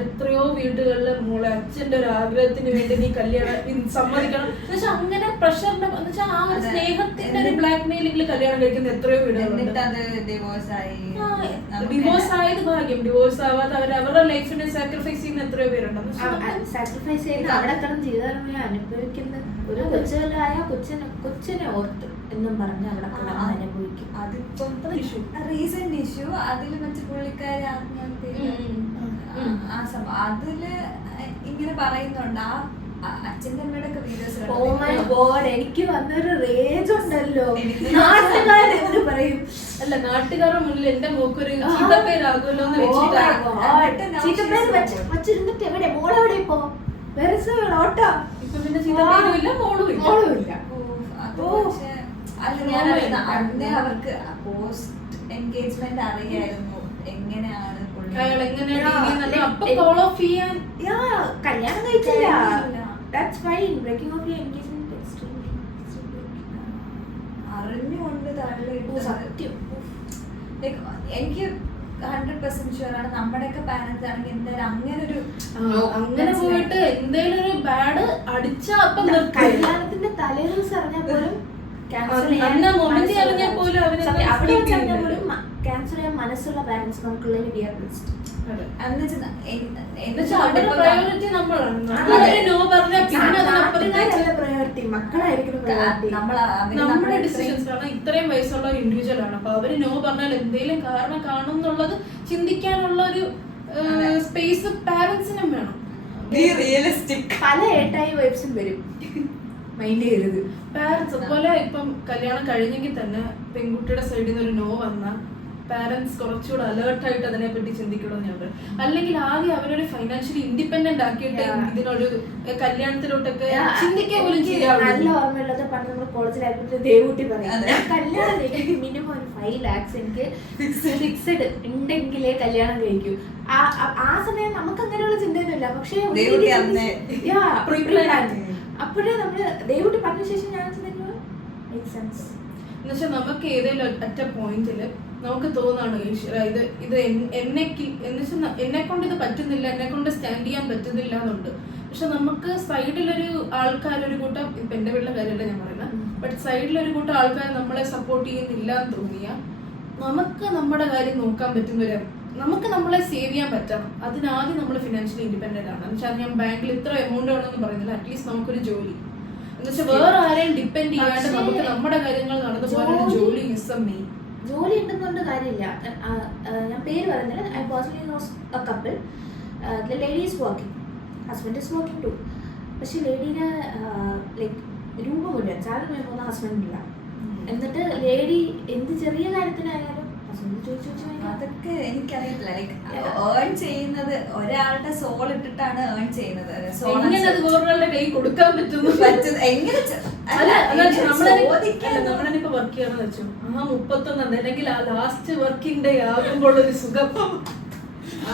എത്രയോ വീടുകളില് മോളെ അച്ഛന്റെ ഒരു ആഗ്രഹത്തിന് വേണ്ടി നീ കല്യാണം സമ്മതിക്കണം എന്നുവെച്ചാൽ അങ്ങനെ പ്രഷറിന്റെ എന്നുവെച്ചാൽ ആ ഒരു സ്നേഹത്തിന്റെ ഒരു ബ്ലാക്ക് മെയിലിംഗിൽ കല്യാണം കഴിക്കുന്ന എത്രയോ വീടുകളുണ്ട്. ഡിവോഴ്സ് ആയത് ഭാഗ്യം, ഡിവോഴ്സ് ആവാതെ അവർ അവരുടെ ലൈഫിനെ സാക്രിഫൈസ് ചെയ്യുന്ന എത്രയോ പേരുണ്ട്. സാക്രിഫൈസ് ചെയ്യുന്ന അവിടെ കിടന്ന് ജീവിതം അനുഭവിക്കുന്ന ഒരു കൊച്ചുകാലായ കൊച്ചിനെ ഓർത്ത് എന്നും പറഞ്ഞ് അവിടെ കിടന്ന് അനുഭവിക്കും. അതിപ്പം റീസെന്റ് ഇഷ്യൂ അതില് മറ്റു പുള്ളിക്കാരി ആത്മഹത്യ ആ സംഭവം അതില് ഇങ്ങനെ പറയുന്നുണ്ട്. ആ അച്ഛൻ്റെ അമ്മയുടെ ഒക്കെ വീഡിയോസ്. ഓ മൈ ഗോഡ്, എനിക്ക് വന്നൊരു റേജ് ഉണ്ടല്ലോ. നാട്ടുകാരെന്ത് പറയും, അല്ല നാട്ടുകാരുടെ മുന്നിൽ എന്റെ മോക്കൊരു ചീത്തപ്പേരാകുമല്ലോ എന്ന് ചീത്തപ്പേര് വച്ചിരുന്നിട്ട് എവിടെ മോളെവിടെ ഇപ്പോ വേറെ ഓട്ടോ ഇപ്പൊ പിന്നെ ചീത്തപ്പേരും ഇല്ല മോളും ഇല്ല. അല്ല ഞാൻ അന്നേ അവർക്ക് പോസ്റ്റ് എൻഗേജ്മെന്റ് അറിയായിരുന്നു എങ്ങനെയാണ് കല്യാണം കഴിച്ചില്ല. That's fine. Breaking off your engagement is extremely അറിഞ്ഞുകൊണ്ട് സത്യം. എനിക്ക് 100% ഷുവർ ആണ് നമ്മുടെയൊക്കെ പാരന്റ്സ് ആണെങ്കിൽ എന്തായാലും അങ്ങനെ പോയിട്ട് എന്തെങ്കിലും ഒരു ബാഡ് അടിച്ച അപ്പം കല്യാണത്തിന്റെ തലേദിവസം അറിഞ്ഞാൽ പോലും ക്യാൻസൽ ചെയ്യാൻ മനസ്സുള്ള പാരന്റ്സ് നമുക്കുള്ളതിന് വി ആർ ബ്ലെസ്ഡ്. പ്രയോറിറ്റി മക്കളായിരിക്കും നമ്മുടെ ഡിസിഷൻസ്. കാരണം ഇത്രയും വയസ്സുള്ള ഒരു ഇൻഡിവിജ്വൽ ആണ്, അപ്പൊ അവര് നോ പറഞ്ഞാൽ എന്തെങ്കിലും കാരണം കാണും എന്നുള്ളത് ചിന്തിക്കാനുള്ള ഒരു സ്പേസ് പാരന്റ്സിനും വേണം. പല ഏട്ടായി വൈബ്സും വരും, മൈൻഡ് ചെയ്യരുത്. പാരന്റ്സ് അതുപോലെ ഇപ്പം കല്യാണം കഴിഞ്ഞെങ്കിൽ തന്നെ പെൺകുട്ടിയുടെ സൈഡിൽ നിന്ന് ഒരു നോ വന്നാൽ പാരന്റ്സ് കുറച്ചുകൂടെ അലേർട്ടായിട്ട് അതിനെ പറ്റി ചിന്തിക്കണമെന്ന് ഞാൻ പറയും. അല്ലെങ്കിൽ ആദ്യം അവരൊരു ഫൈനാൻഷ്യലി ഇൻഡിപെൻഡന്റ് ആക്കിയിട്ട് ഇതിനൊരു കല്യാണത്തിലോട്ടൊക്കെ ചിന്തിക്കാൻ പോലും ചെയ്യാം. നല്ല ഓർമ്മയുള്ളത് പണ്ട് നമ്മൾ കോളേജിലായിട്ട് ദേവൂട്ടി പറയാം, കല്യാണം കഴിക്കും മിനിമം ഒരു 5 lakhs എനിക്ക് ഫിക്സഡ് ഉണ്ടെങ്കിലേ കല്യാണം കഴിക്കൂ. ആ സമയം നമുക്ക് അങ്ങനെയുള്ള ചിന്തയൊന്നുമില്ല. പക്ഷേ അപ്പോഴേ നമ്മള് ദേവൂട്ടി പറഞ്ഞ ശേഷം ഞാൻ എന്നുവെച്ചാൽ നമുക്ക് ഏതെങ്കിലും ഒറ്റ പോയിന്റില് നമുക്ക് തോന്നാണ് ഇത് എന്നെ കൊണ്ട് ഇത് പറ്റുന്നില്ല, എന്നെ കൊണ്ട് സ്റ്റാൻഡ് ചെയ്യാൻ പറ്റുന്നില്ല എന്നുണ്ട്. പക്ഷെ നമുക്ക് സൈഡിലൊരു ആൾക്കാരൊരു കൂട്ടം, ഇപ്പൊ എന്റെ വീട്ടിലെ കാര്യമല്ല ഞാൻ പറയുന്നത്, ബട്ട് സൈഡിലൊരു കൂട്ടം ആൾക്കാർ നമ്മളെ സപ്പോർട്ട് ചെയ്യുന്നില്ല എന്ന് തോന്നിയാൽ നമുക്ക് നമ്മുടെ കാര്യം നോക്കാൻ പറ്റുന്നവരെ നമുക്ക് നമ്മളെ സേവ് ചെയ്യാൻ പറ്റണം. അതിനാദ്യം നമ്മൾ ഫിനാൻഷ്യലി ഇൻഡിപെൻഡന്റ് ആണ്. എന്നുവെച്ചാൽ ഞാൻ ബാങ്കിൽ ഇത്ര എമൗണ്ട് വേണമെന്ന് പറയുന്നില്ല, അറ്റ്ലീസ്റ്റ് നമുക്കൊരു ജോലി എന്നുവെച്ചാൽ വേറെ ആരെയും ഡിപ്പെൻഡ് ചെയ്യാണ്ട് നമുക്ക് നമ്മുടെ കാര്യങ്ങൾ നടന്നു പോകാനുള്ള ജോലി ഈസ് മെയിൻ. ജോലി ഉണ്ടെന്നുകൊണ്ട് കാര്യമില്ല. ഞാൻ പേര് പറയുന്നില്ല. I personally knows a couple, the lady is working, husband is working too. പക്ഷെ ലേഡീനെ ലൈക്ക് രൂപമില്ല, സാലറി പോകുന്ന ഹസ്ബൻഡില്ല. എന്നിട്ട് ലേഡി എന്ത് ചെറിയ കാര്യത്തിനായാലും അതൊക്കെ എനിക്കറിയത്തില്ല. ലൈക്ക് ഏൺ ചെയ്യുന്നത് ഒരാളുടെ സോൾ ഇട്ടിട്ടാണ് ഏൺ ചെയ്യുന്നത്. വേറൊരാളുടെ കൈ കൊടുക്കാൻ പറ്റുന്നു എങ്ങനെ നമ്മളിപ്പോ വർക്ക് ചെയ്യണമെന്ന് വെച്ചു ആ 31 അല്ലെങ്കിൽ ആ ലാസ്റ്റ് വർക്കിംഗ് ഡേ ആകുമ്പോൾ ഒരു സുഖം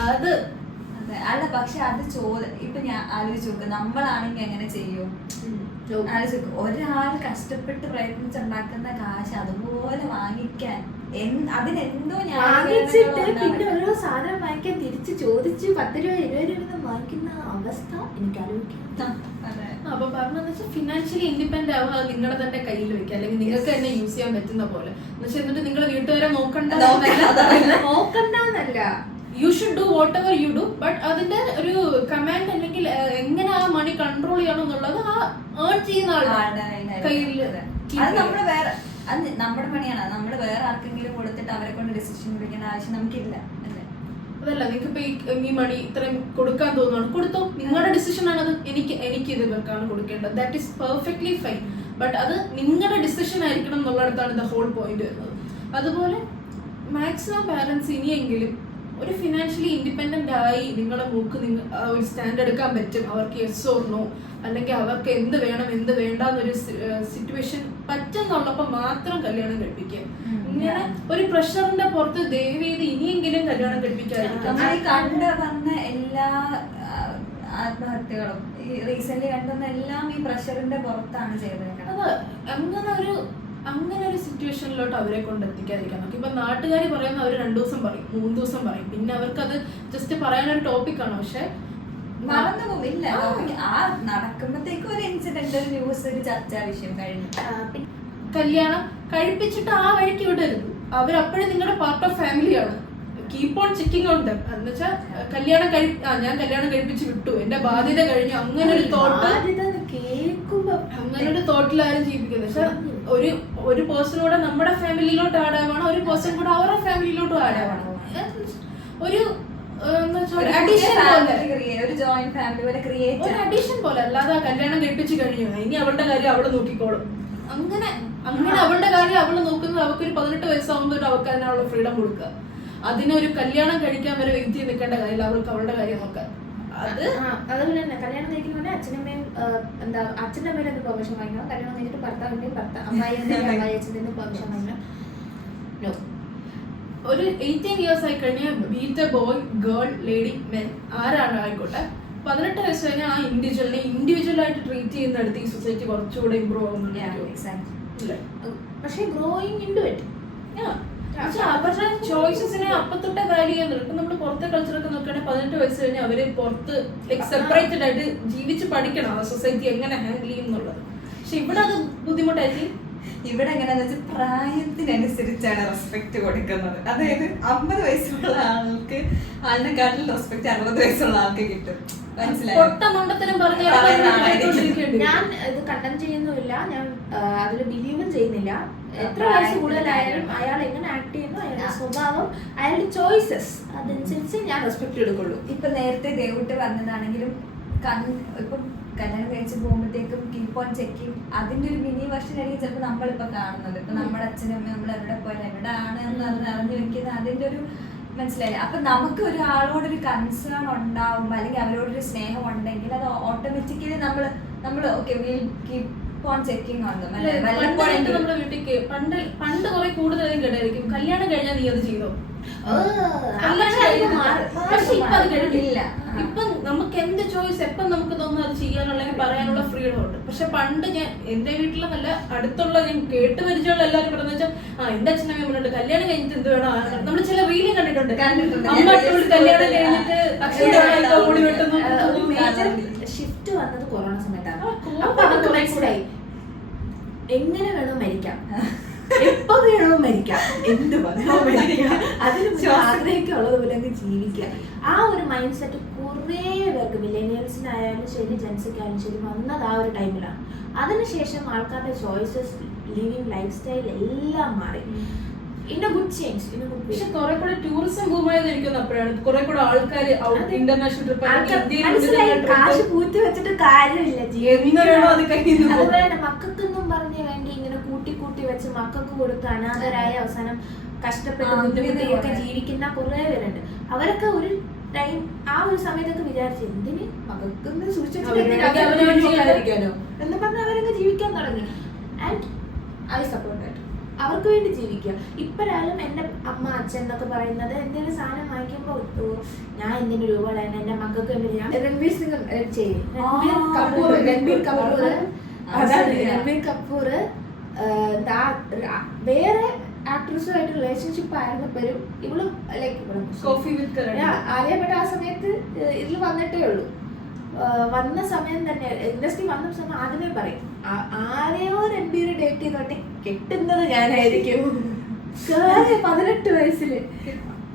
അത് അല്ല. പക്ഷെ അത് ഇപ്പൊ ഞാൻ ആലോചിച്ച് നോക്ക്, നമ്മളാണെങ്കിൽ എങ്ങനെ ചെയ്യും? ഒരാൾ കഷ്ടപ്പെട്ട് പ്രയത്നിച്ചുണ്ടാക്കുന്ന കാശ് അതുപോലെ വാങ്ങിക്കാൻ അതിനെന്തോ വാങ്ങിച്ചിട്ട് പിന്നെ ഓരോ സാധനം വാങ്ങിക്കാൻ തിരിച്ച് ചോദിച്ച് 10 രൂപ 20 രൂപ വാങ്ങിക്കുന്ന അവസ്ഥ എനിക്ക് ആലോചിക്കാം. അപ്പൊ പറഞ്ഞതെന്ന് വെച്ചാൽ ഫിനാൻഷ്യലി ഇൻഡിപെൻഡന്റ് ആവുക, അത് നിങ്ങളുടെ തന്നെ കയ്യിൽ വെക്കുക, അല്ലെങ്കിൽ നിങ്ങൾക്ക് തന്നെ യൂസ് ചെയ്യാൻ പറ്റുന്ന പോലെ എന്ന് വെച്ചാൽ. എന്നിട്ട് നിങ്ങൾ വീട്ടുകാരെ നോക്കണ്ടെന്നല്ല, you should do whatever you do, but അതിന്റെ ഒരു കമാൻഡ് അല്ലെങ്കിൽ എങ്ങനെ ആ മണി കൺട്രോൾ ചെയ്യണം എന്നുള്ളത് ആ ഏൺ ചെയ്യുന്ന ആളുടെ കയ്യിൽ. അത് നമ്മള് വേറെ, അത് നമ്മുടെ പണിയാണ്. നമ്മള് വേറെ ആർക്കെങ്കിലും കൊടുത്തിട്ട് അവരെ കൊണ്ട് ഡിസിഷൻ എടുക്കേണ്ട ആവശ്യം നമുക്കില്ല. അതല്ല, നിങ്ങൾക്ക് ഇപ്പൊ ഈ മണി ഇത്രയും കൊടുക്കാൻ തോന്നുന്നു, കൊടുത്തോ, നിങ്ങളുടെ ഡിസിഷൻ ആണത്. എനിക്ക് ഇത് ഇവർക്കാണ് കൊടുക്കേണ്ടത്, that is perfectly fine. But അത് നിങ്ങളുടെ ഡിസിഷൻ ആയിരിക്കണം എന്നുള്ളിടത്താണ് ദ ഹോൾ പോയിന്റ് വരുന്നത്. അതുപോലെ മാക്സിമം പാരന്റ്സ് ഇനിയെങ്കിലും ഒരു ഫിനാൻഷ്യലി ഇൻഡിപെൻഡന്റ് ആയി നിങ്ങളെ ഒരു സ്റ്റാൻഡ് എടുക്കാൻ പറ്റും. അവർക്ക് യെസ് ഓർ നോ, അല്ലെങ്കിൽ അവർക്ക് എന്ത് വേണം എന്ത് വേണ്ട എന്നൊരു സിറ്റുവേഷൻ പറ്റുന്നുള്ളപ്പോൾ മാത്രം കല്യാണം കഴിപ്പിക്കുക. ഇങ്ങനെ ഒരു പ്രഷറിന്റെ പുറത്ത് ദയവ് ചെയ്ത് ഇനിയെങ്കിലും കല്യാണം കഴിപ്പിക്കാതിരിക്കും. കണ്ടു വന്ന എല്ലാ ആത്മഹത്യകളും റീസെന്റ് കണ്ടുവന്ന എല്ലാം ഈ പ്രഷറിന്റെ പുറത്താണ് ചെയ്തേക്കുന്നത്. അത് അങ്ങനെ ഒരു സിറ്റുവേഷനിലോട്ട് അവരെ കൊണ്ട് എത്തിക്കാതിരിക്കാൻ നോക്കി. ഇപ്പൊ നാട്ടുകാർ പറയുന്ന അവർ 2 ദിവസം പറയും, 3 ദിവസം പറയും, പിന്നെ അവർക്കത് ജസ്റ്റ് പറയാനൊരു ടോപ്പിക്കാണ്. പക്ഷെ മറന്നു പോവില്ല. ആ നടക്കുമ്പോഴത്തേക്കും ഒരു ഇൻസിഡന്റ്, ഒരു ന്യൂസ്, ഒരു ചർച്ചാ വിഷയം കഴിഞ്ഞു. കല്യാണം കഴിപ്പിച്ചിട്ട് ആ വഴിക്ക് വിടരുത്. അവരപ്പോഴും നിങ്ങളുടെ പാർട്ട് ഓഫ് ഫാമിലിയാണ്. Keep on checking out dum. എന്ന് വെച്ചാൽ ഞാൻ കല്യാണം കഴിപ്പിച്ച് വിട്ടു, എന്റെ ബാധ്യത കഴിഞ്ഞു, അങ്ങനെ ഒരു തോട്ടിലാരും ജീവിക്കുന്നത്. പക്ഷെ ഒരു പേഴ്സണോടെ നമ്മുടെ ഫാമിലിയിലോട്ട് ആഡ് ആവണം, ഒരു പേഴ്സൺ കൂടെ അവരുടെ ഫാമിലിയിലോട്ടും ആഡ് ആവണം. ഒരു അഡീഷൻ പോലെ, അല്ലാതെ കല്യാണം കഴിപ്പിച്ച് കഴിഞ്ഞു ഇനി അവളുടെ കാര്യം അവള് നോക്കിക്കോളും. അങ്ങനെ അവളുടെ കാര്യം അവള് നോക്കുന്നത് അവൾക്കൊരു 18 വയസ്സാകുമ്പോൾ അവൾക്ക് അതിനുള്ള ഫ്രീഡം കൊടുക്കുക. അതിനൊരു കല്യാണം കഴിക്കാൻ വരെ വെയിറ്റ് ചെയ്ത് നിൽക്കേണ്ട കാര്യമില്ല, അവൾക്ക് അവളുടെ കാര്യം നോക്കാൻ. അതുപോലെ തന്നെ കല്യാണം കഴിക്കുന്ന അച്ഛനമ്മയും അച്ഛൻ്റെ അമ്മയുടെ പെർമിഷൻ വാങ്ങിക്കണം. കല്യാണം കഴിഞ്ഞിട്ട് ഭർത്താവിന്റെയും അമ്മായി അച്ഛൻ്റെ പെർമിഷൻ വാങ്ങിക്കണം. ഒരു 18 ഇയേഴ്സ് ആയി കഴിഞ്ഞാൽ beat A boy, girl, lady, men ആരാണ് ആയിക്കോട്ടെ, 18 വയസ്സ് കഴിഞ്ഞാൽ ആ ഇൻഡിവിജ്വലായിട്ട് ട്രീറ്റ് ചെയ്യുന്നിടത്ത് ഈ സൊസൈറ്റി കുറച്ചുകൂടെ ഇമ്പ്രൂവ് ആവുന്നുണ്ട്. പക്ഷേ ഗ്രോയിങ് ഇൻടു ഇറ്റ്, അവരുടെ ചോയ്സസിനെ അപ്പത്തൊട്ടേ വാല്യൂ ചെയ്യാൻ തുടങ്ങി. ഇപ്പൊ നമ്മൾ പുറത്തെ കൾച്ചറൊക്കെ നോക്കുകയാണെങ്കിൽ 18 വയസ്സ് കഴിഞ്ഞാൽ അവര് പുറത്ത് സെപ്പറേറ്റഡ് ആയിട്ട് ജീവിച്ച് പഠിക്കണം ആ സൊസൈറ്റി എങ്ങനെ ഹാൻഡിൽ ചെയ്യും എന്നുള്ളത്. പക്ഷെ ഇവിടെ അത് ബുദ്ധിമുട്ടായിരിക്കും. ഇവിടെ എങ്ങനെയാന്ന് വെച്ചാൽ പ്രായത്തിനനുസരിച്ചാണ് റെസ്പെക്ട് കൊടുക്കുന്നത്. അതായത് 50 വയസ്സുള്ള ആൾക്ക് അതിനെക്കാട്ടിൽ റെസ്പെക്ട് 60 വയസ്സുള്ള ആൾക്ക് കിട്ടും. മനസ്സിലായോ? ഞാൻ ഇത് കണ്ടം ചെയ്യുന്നില്ല, ഞാൻ അതിൽ ബിലീവും ചെയ്യുന്നില്ല. എത്ര വയസ്സ് കൂടുതലായാലും അയാൾ എങ്ങനെ ആക്ട് ചെയ്യുന്നു, അയാളുടെ സ്വഭാവം, അയാളുടെ ചോയ്സസ്, അതനുസരിച്ച് ഞാൻ റെസ്പെക്ട് എടുക്കുള്ളൂ. ഇപ്പൊ നേരത്തെ ദേവുട്ട് പറഞ്ഞതാണെങ്കിലും ഇപ്പം കല്യാണം കഴിച്ച് പോകുമ്പോഴത്തേക്കും കീപ്പ് ഓൺ ചെക്കിങ്, അതിന്റെ ഒരു മിനി വെർഷൻ ആയിരിക്കും ചിലപ്പോൾ നമ്മളിപ്പോ കാണുന്നത്. ഇപ്പൊ നമ്മുടെ അച്ഛനും അമ്മയും നമ്മൾ എവിടെ പോയാലും എവിടെയാണ് എന്ന് അറിഞ്ഞു വെക്കുന്നത് അതിന്റെ ഒരു മനസ്സിലായില്ലേ. അപ്പൊ നമുക്ക് ഒരാളോടൊരു കൺസേൺ ഉണ്ടാവുമ്പോ അല്ലെങ്കിൽ അവരോടൊരു സ്നേഹം ഉണ്ടെങ്കിൽ അത് ഓട്ടോമാറ്റിക്കലി നമ്മള് okay will keep on checking ആണ്. നമ്മുടെ വീട്ടിലേക്ക് പണ്ട് കുറെ കൂടുതലും കേട്ടായിരിക്കും കല്യാണം കഴിഞ്ഞാൽ നീ അത് ചെയ്തോ, പക്ഷെ ഇപ്പൊ അത് കഴിഞ്ഞില്ല. ഇപ്പൊ നമുക്ക് എന്ത് ചോയ്സ് എപ്പം നമുക്ക് തോന്നുന്നു അത് ചെയ്യാനുള്ള പറയാനുള്ള ഫ്രീഡം ഉണ്ട്. പക്ഷെ പണ്ട് ഞാൻ എന്റെ വീട്ടിലെന്നല്ല അടുത്തുള്ള ഞാൻ കേട്ട് പരിചയമുള്ള എല്ലാവരും പറഞ്ഞു വെച്ചാൽ എന്റെ അച്ഛനമ്മ പറഞ്ഞിട്ട് കല്യാണം കഴിഞ്ഞിട്ട് എന്ത് വേണം. നമ്മൾ ചില റീലും കണ്ടിട്ടുണ്ട്, കല്യാണം കഴിഞ്ഞിട്ട് മുടി വെട്ടുന്നു. ഷിഫ്റ്റ് വന്നത് കൊറോണ സമയത്താണ്. അപ്പൊ അവർക്ക് മനസ്സിലായി എങ്ങനെ വേണോ മരിക്കാം, എപ്പോ വേണോ മരിക്കാം, എന്ത് വേണോ മരിക്കാം, അതിന് ആഗ്രഹിക്കുള്ളത് പോലെ അങ്ങ് ജീവിക്കുക. ആ ഒരു മൈൻഡ് സെറ്റ് കുറേ പേർക്ക് മില്ലേനിയൽസിനായാലും ശരി ജെൻസിക്കായാലും ശരി വന്നത് ആ ഒരു ടൈമിലാണ്. അതിനുശേഷം ആൾക്കാരുടെ ചോയ്സസ്, ലിവിങ് ലൈഫ് സ്റ്റൈൽ എല്ലാം മാറി. In A good change, in A good way. പക്ഷെ കുറെ കൂടെ ടൂറിസം ബൂമായത് എനിക്കൊന്നും അപ്പോഴാണ് കുറെ കൂടെ ആൾക്കാർ ഇന്റർനാഷണൽ ട്രിപ്പ് കാശ് കൂട്ടി വെച്ചിട്ട് കാര്യമില്ല. അതുപോലെ മക്കൾക്കൊന്നും പറഞ്ഞു വേണ്ടി ഇങ്ങനെ കൂട്ടി വെച്ച് മക്കൾക്ക് കൊടുത്ത് അനാഥരായ അവസാനം കഷ്ടപ്പെട്ട് ബുദ്ധിമുട്ടിയൊക്കെ ജീവിക്കുന്ന കുറെ പേരുണ്ട്. അവരൊക്കെ ഒരു ടൈം ആ ഒരു സമയത്തൊക്കെ വിചാരിച്ചു എന്തിന് മകൾക്കൊന്ന് സൂക്ഷിച്ചോ എന്ന് പറഞ്ഞ് അവരങ്ങ് ജീവിക്കാൻ തുടങ്ങി. And I support that. അവർക്ക് വേണ്ടി ജീവിക്കുക. ഇപ്പോഴായാലും എൻ്റെ അമ്മ അച്ഛൻ എന്നൊക്കെ പറയുന്നത് എന്തെങ്കിലും സാധനം വാങ്ങിക്കുമ്പോൾ ഞാൻ എന്തിനു രൂപ എൻ്റെ മക്കൾക്ക് വേണ്ടി ഞാൻ രൺബീർ സിംഗ് ചെയ്യും. രൺബീർ കപൂർ വേറെ ആക്ട്രസുമായിട്ട് റിലേഷൻഷിപ്പ് ആയിരുന്നപ്പോഴും ഇവള് ലൈക്ക് ആലിയ ഭട്ട് ആ സമയത്ത് ഇതിൽ വന്നിട്ടേ ഉള്ളൂ. വന്ന സമയം തന്നെ ഇൻഡസ്ട്രി വന്ന സമയം ആദ്യമേ പറയും ആരെയോ രണ്ടുപേരും ഡേറ്റ് ചെയ്തോട്ടെ കെട്ടുന്നത് ഞാനായിരിക്കും. 18 വയസ്സിൽ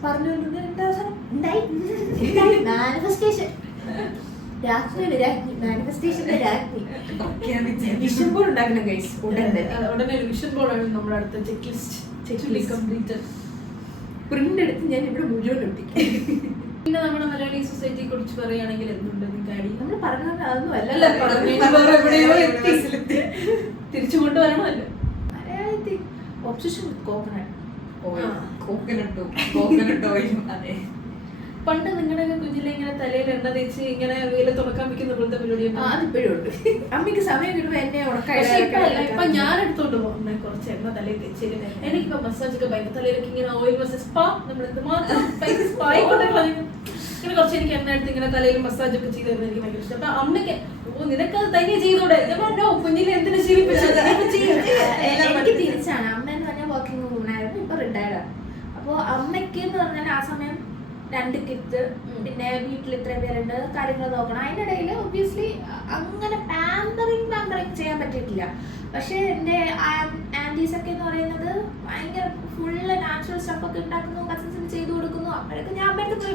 പറഞ്ഞുകൊണ്ടിരുന്ന 2 ദിവസം മാനിഫെസ്റ്റേഷൻ മാനിഫെസ്റ്റേഷന്റെ രാജ്ഞി വിഷൻ ബോർഡ് ഉണ്ടാക്കണം ഗൈസ് ഉടനെ ഒരു വിഷൻ ബോർഡാണ് നമ്മുടെ അടുത്ത ചെക്ക് ലിസ്റ്റ് കംപ്ലീറ്റ് പ്രിന്റ് എടുത്ത് ഞാൻ ഇവിടെ മുഴുവൻ ഒട്ടിക്കും. പിന്നെ നമ്മുടെ മലയാളി സൊസൈറ്റിയെ കുറിച്ച് പറയുകയാണെങ്കിൽ എന്തുണ്ട് നിങ്ങാടി? നമ്മൾ പറഞ്ഞത് അതൊന്നും അല്ല തിരിച്ചു കൊണ്ടുവരണമല്ലോ. മലയാളത്തിൽ ഒബ്സഷൻ വിത്ത് കോക്കനട്ട് ഓയിലും അതെ. പണ്ട് നിങ്ങളുടെ കുഞ്ഞിലെ ഇങ്ങനെ തലയിൽ എണ്ണ തേച്ച് ഇങ്ങനെ വെയില തുറക്കാൻ വെക്കുന്ന പോലത്തെ പരിപാടിയാണ്. അതിപ്പോഴും ഉണ്ട്. അമ്മയ്ക്ക് സമയം കിട്ടുമ്പോ എന്നെ ഇപ്പൊ ഞാൻ എടുത്തോണ്ട് പോകുന്ന കുറച്ച് എണ്ണ തലയിൽ തേച്ചില്ല. എനിക്കിപ്പോ മസാജ് ഒക്കെ ഭയങ്കര തലയിലൊക്കെ ഇങ്ങനെ ഓയിൽ മസാജ് സ്പാ നമ്മൾ എന്തുമാത്രം ഇങ്ങനെ കുറച്ച് എനിക്ക് എണ്ണ എടുത്ത് ഇങ്ങനെ തലയിൽ മസാജ് ഒക്കെ ചെയ്ത് തരുന്നത് എനിക്ക് ഭയങ്കര ഇഷ്ടം. അപ്പൊ അമ്മയ്ക്ക് നിനക്കത് തനിയെ ചെയ്തൂടെ? കുഞ്ഞിലെ എന്തിനു ശീലിപ്പിച്ചത്? എനിക്ക് തിരിച്ചാണ്. അമ്മ എന്ന് പറഞ്ഞാൽ വർക്കിംഗ് വുമണായിരുന്നു, ഇപ്പൊ റിട്ടയർഡാണ്. അപ്പൊ അമ്മയ്ക്ക് എന്ന് പറഞ്ഞാൽ ആ സമയം 2 കിഡ്സ്, പിന്നെ വീട്ടിൽ ഇത്രയും പേരുണ്ട്, കാര്യങ്ങൾ നോക്കണം. അതിനിടയിൽ ഒബ്വിയസ്ലി അങ്ങനെ പാമ്പറിങ് ചെയ്യാൻ പറ്റിയിട്ടില്ല. പക്ഷെ എൻ്റെ ആൻറ്റീസ് ഒക്കെ എന്ന് പറയുന്നത് ഭയങ്കര ഫുള്ള് നാച്ചുറൽ സ്റ്റഫ് ഒക്കെ ഉണ്ടാക്കുന്നു, കസിൻസിന് ചെയ്തു കൊടുക്കുന്നു. അപ്പോഴൊക്കെ ഞാൻ അമ്മയുടെ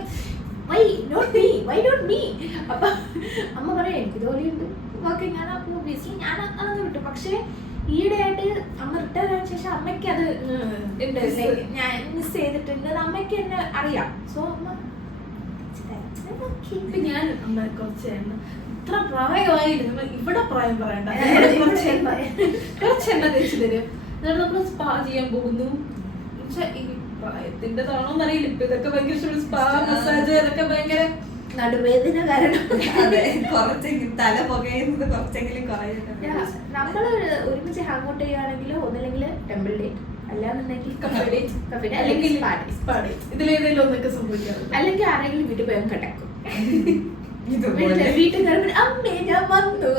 വൈ നോട്ട് മീ അപ്പൊ അമ്മ പറയാം എനിക്ക് ജോലിയുണ്ട്, വർക്കിംഗ് ആണ്. അപ്പോൾ ഒബ്വിയസ്ലി ഞാൻ അതങ്ങ് വിട്ടു. പക്ഷെ ഈയിടെയായിട്ട് അമ്മ റിട്ടയർ ആയതിനു ശേഷം അമ്മയ്ക്ക് അത് ഉണ്ട്, ഞാൻ മിസ് ചെയ്തിട്ടുണ്ട്. അമ്മയ്ക്ക് എന്നെ അറിയാം. സോ അമ്മ ഞാൻ അമ്മ കുറച്ച് എണ്ണ ഇത്ര പ്രായമായിരുന്നു, ഇവിടെ പ്രായം പറയണ്ട, കുറച്ച് എണ്ണ തേച്ച് തരും. എന്നിട്ട് നമ്മൾ സ്പാ ചെയ്യാൻ പോകുന്നു. പക്ഷെ ഈ പ്രായത്തിൻ്റെതാണോന്ന് അറിയില്ല, ഇപ്പൊ ഇതൊക്കെ ഭയങ്കര ഇഷ്ടമാണ്. സ്പാ മസാജ് ഇതൊക്കെ ഭയങ്കര നടുവേദന കാരണം കുറച്ചെങ്കിലും തല പുകയുന്നത് കുറച്ചെങ്കിലും കുറയുന്നുണ്ട്. നമ്മള് ഒരുമിച്ച് ഹാങ് ഔട്ട് ചെയ്യുകയാണെങ്കിൽ ഒന്നില്ലെങ്കിൽ ടെമ്പിൾ ഡേറ്റ്, അല്ലാന്നുണ്ടെങ്കിൽ അല്ലെങ്കിൽ ഇതിലേതെങ്കിലും ഒന്നൊക്കെ സംഭവിക്കാറുണ്ട്. അല്ലെങ്കിൽ ആരെങ്കിലും വീട്ടിൽ പോയാൽ കിടക്കും. വീട്ടിൽ അമ്മേ ഞാൻ വന്നു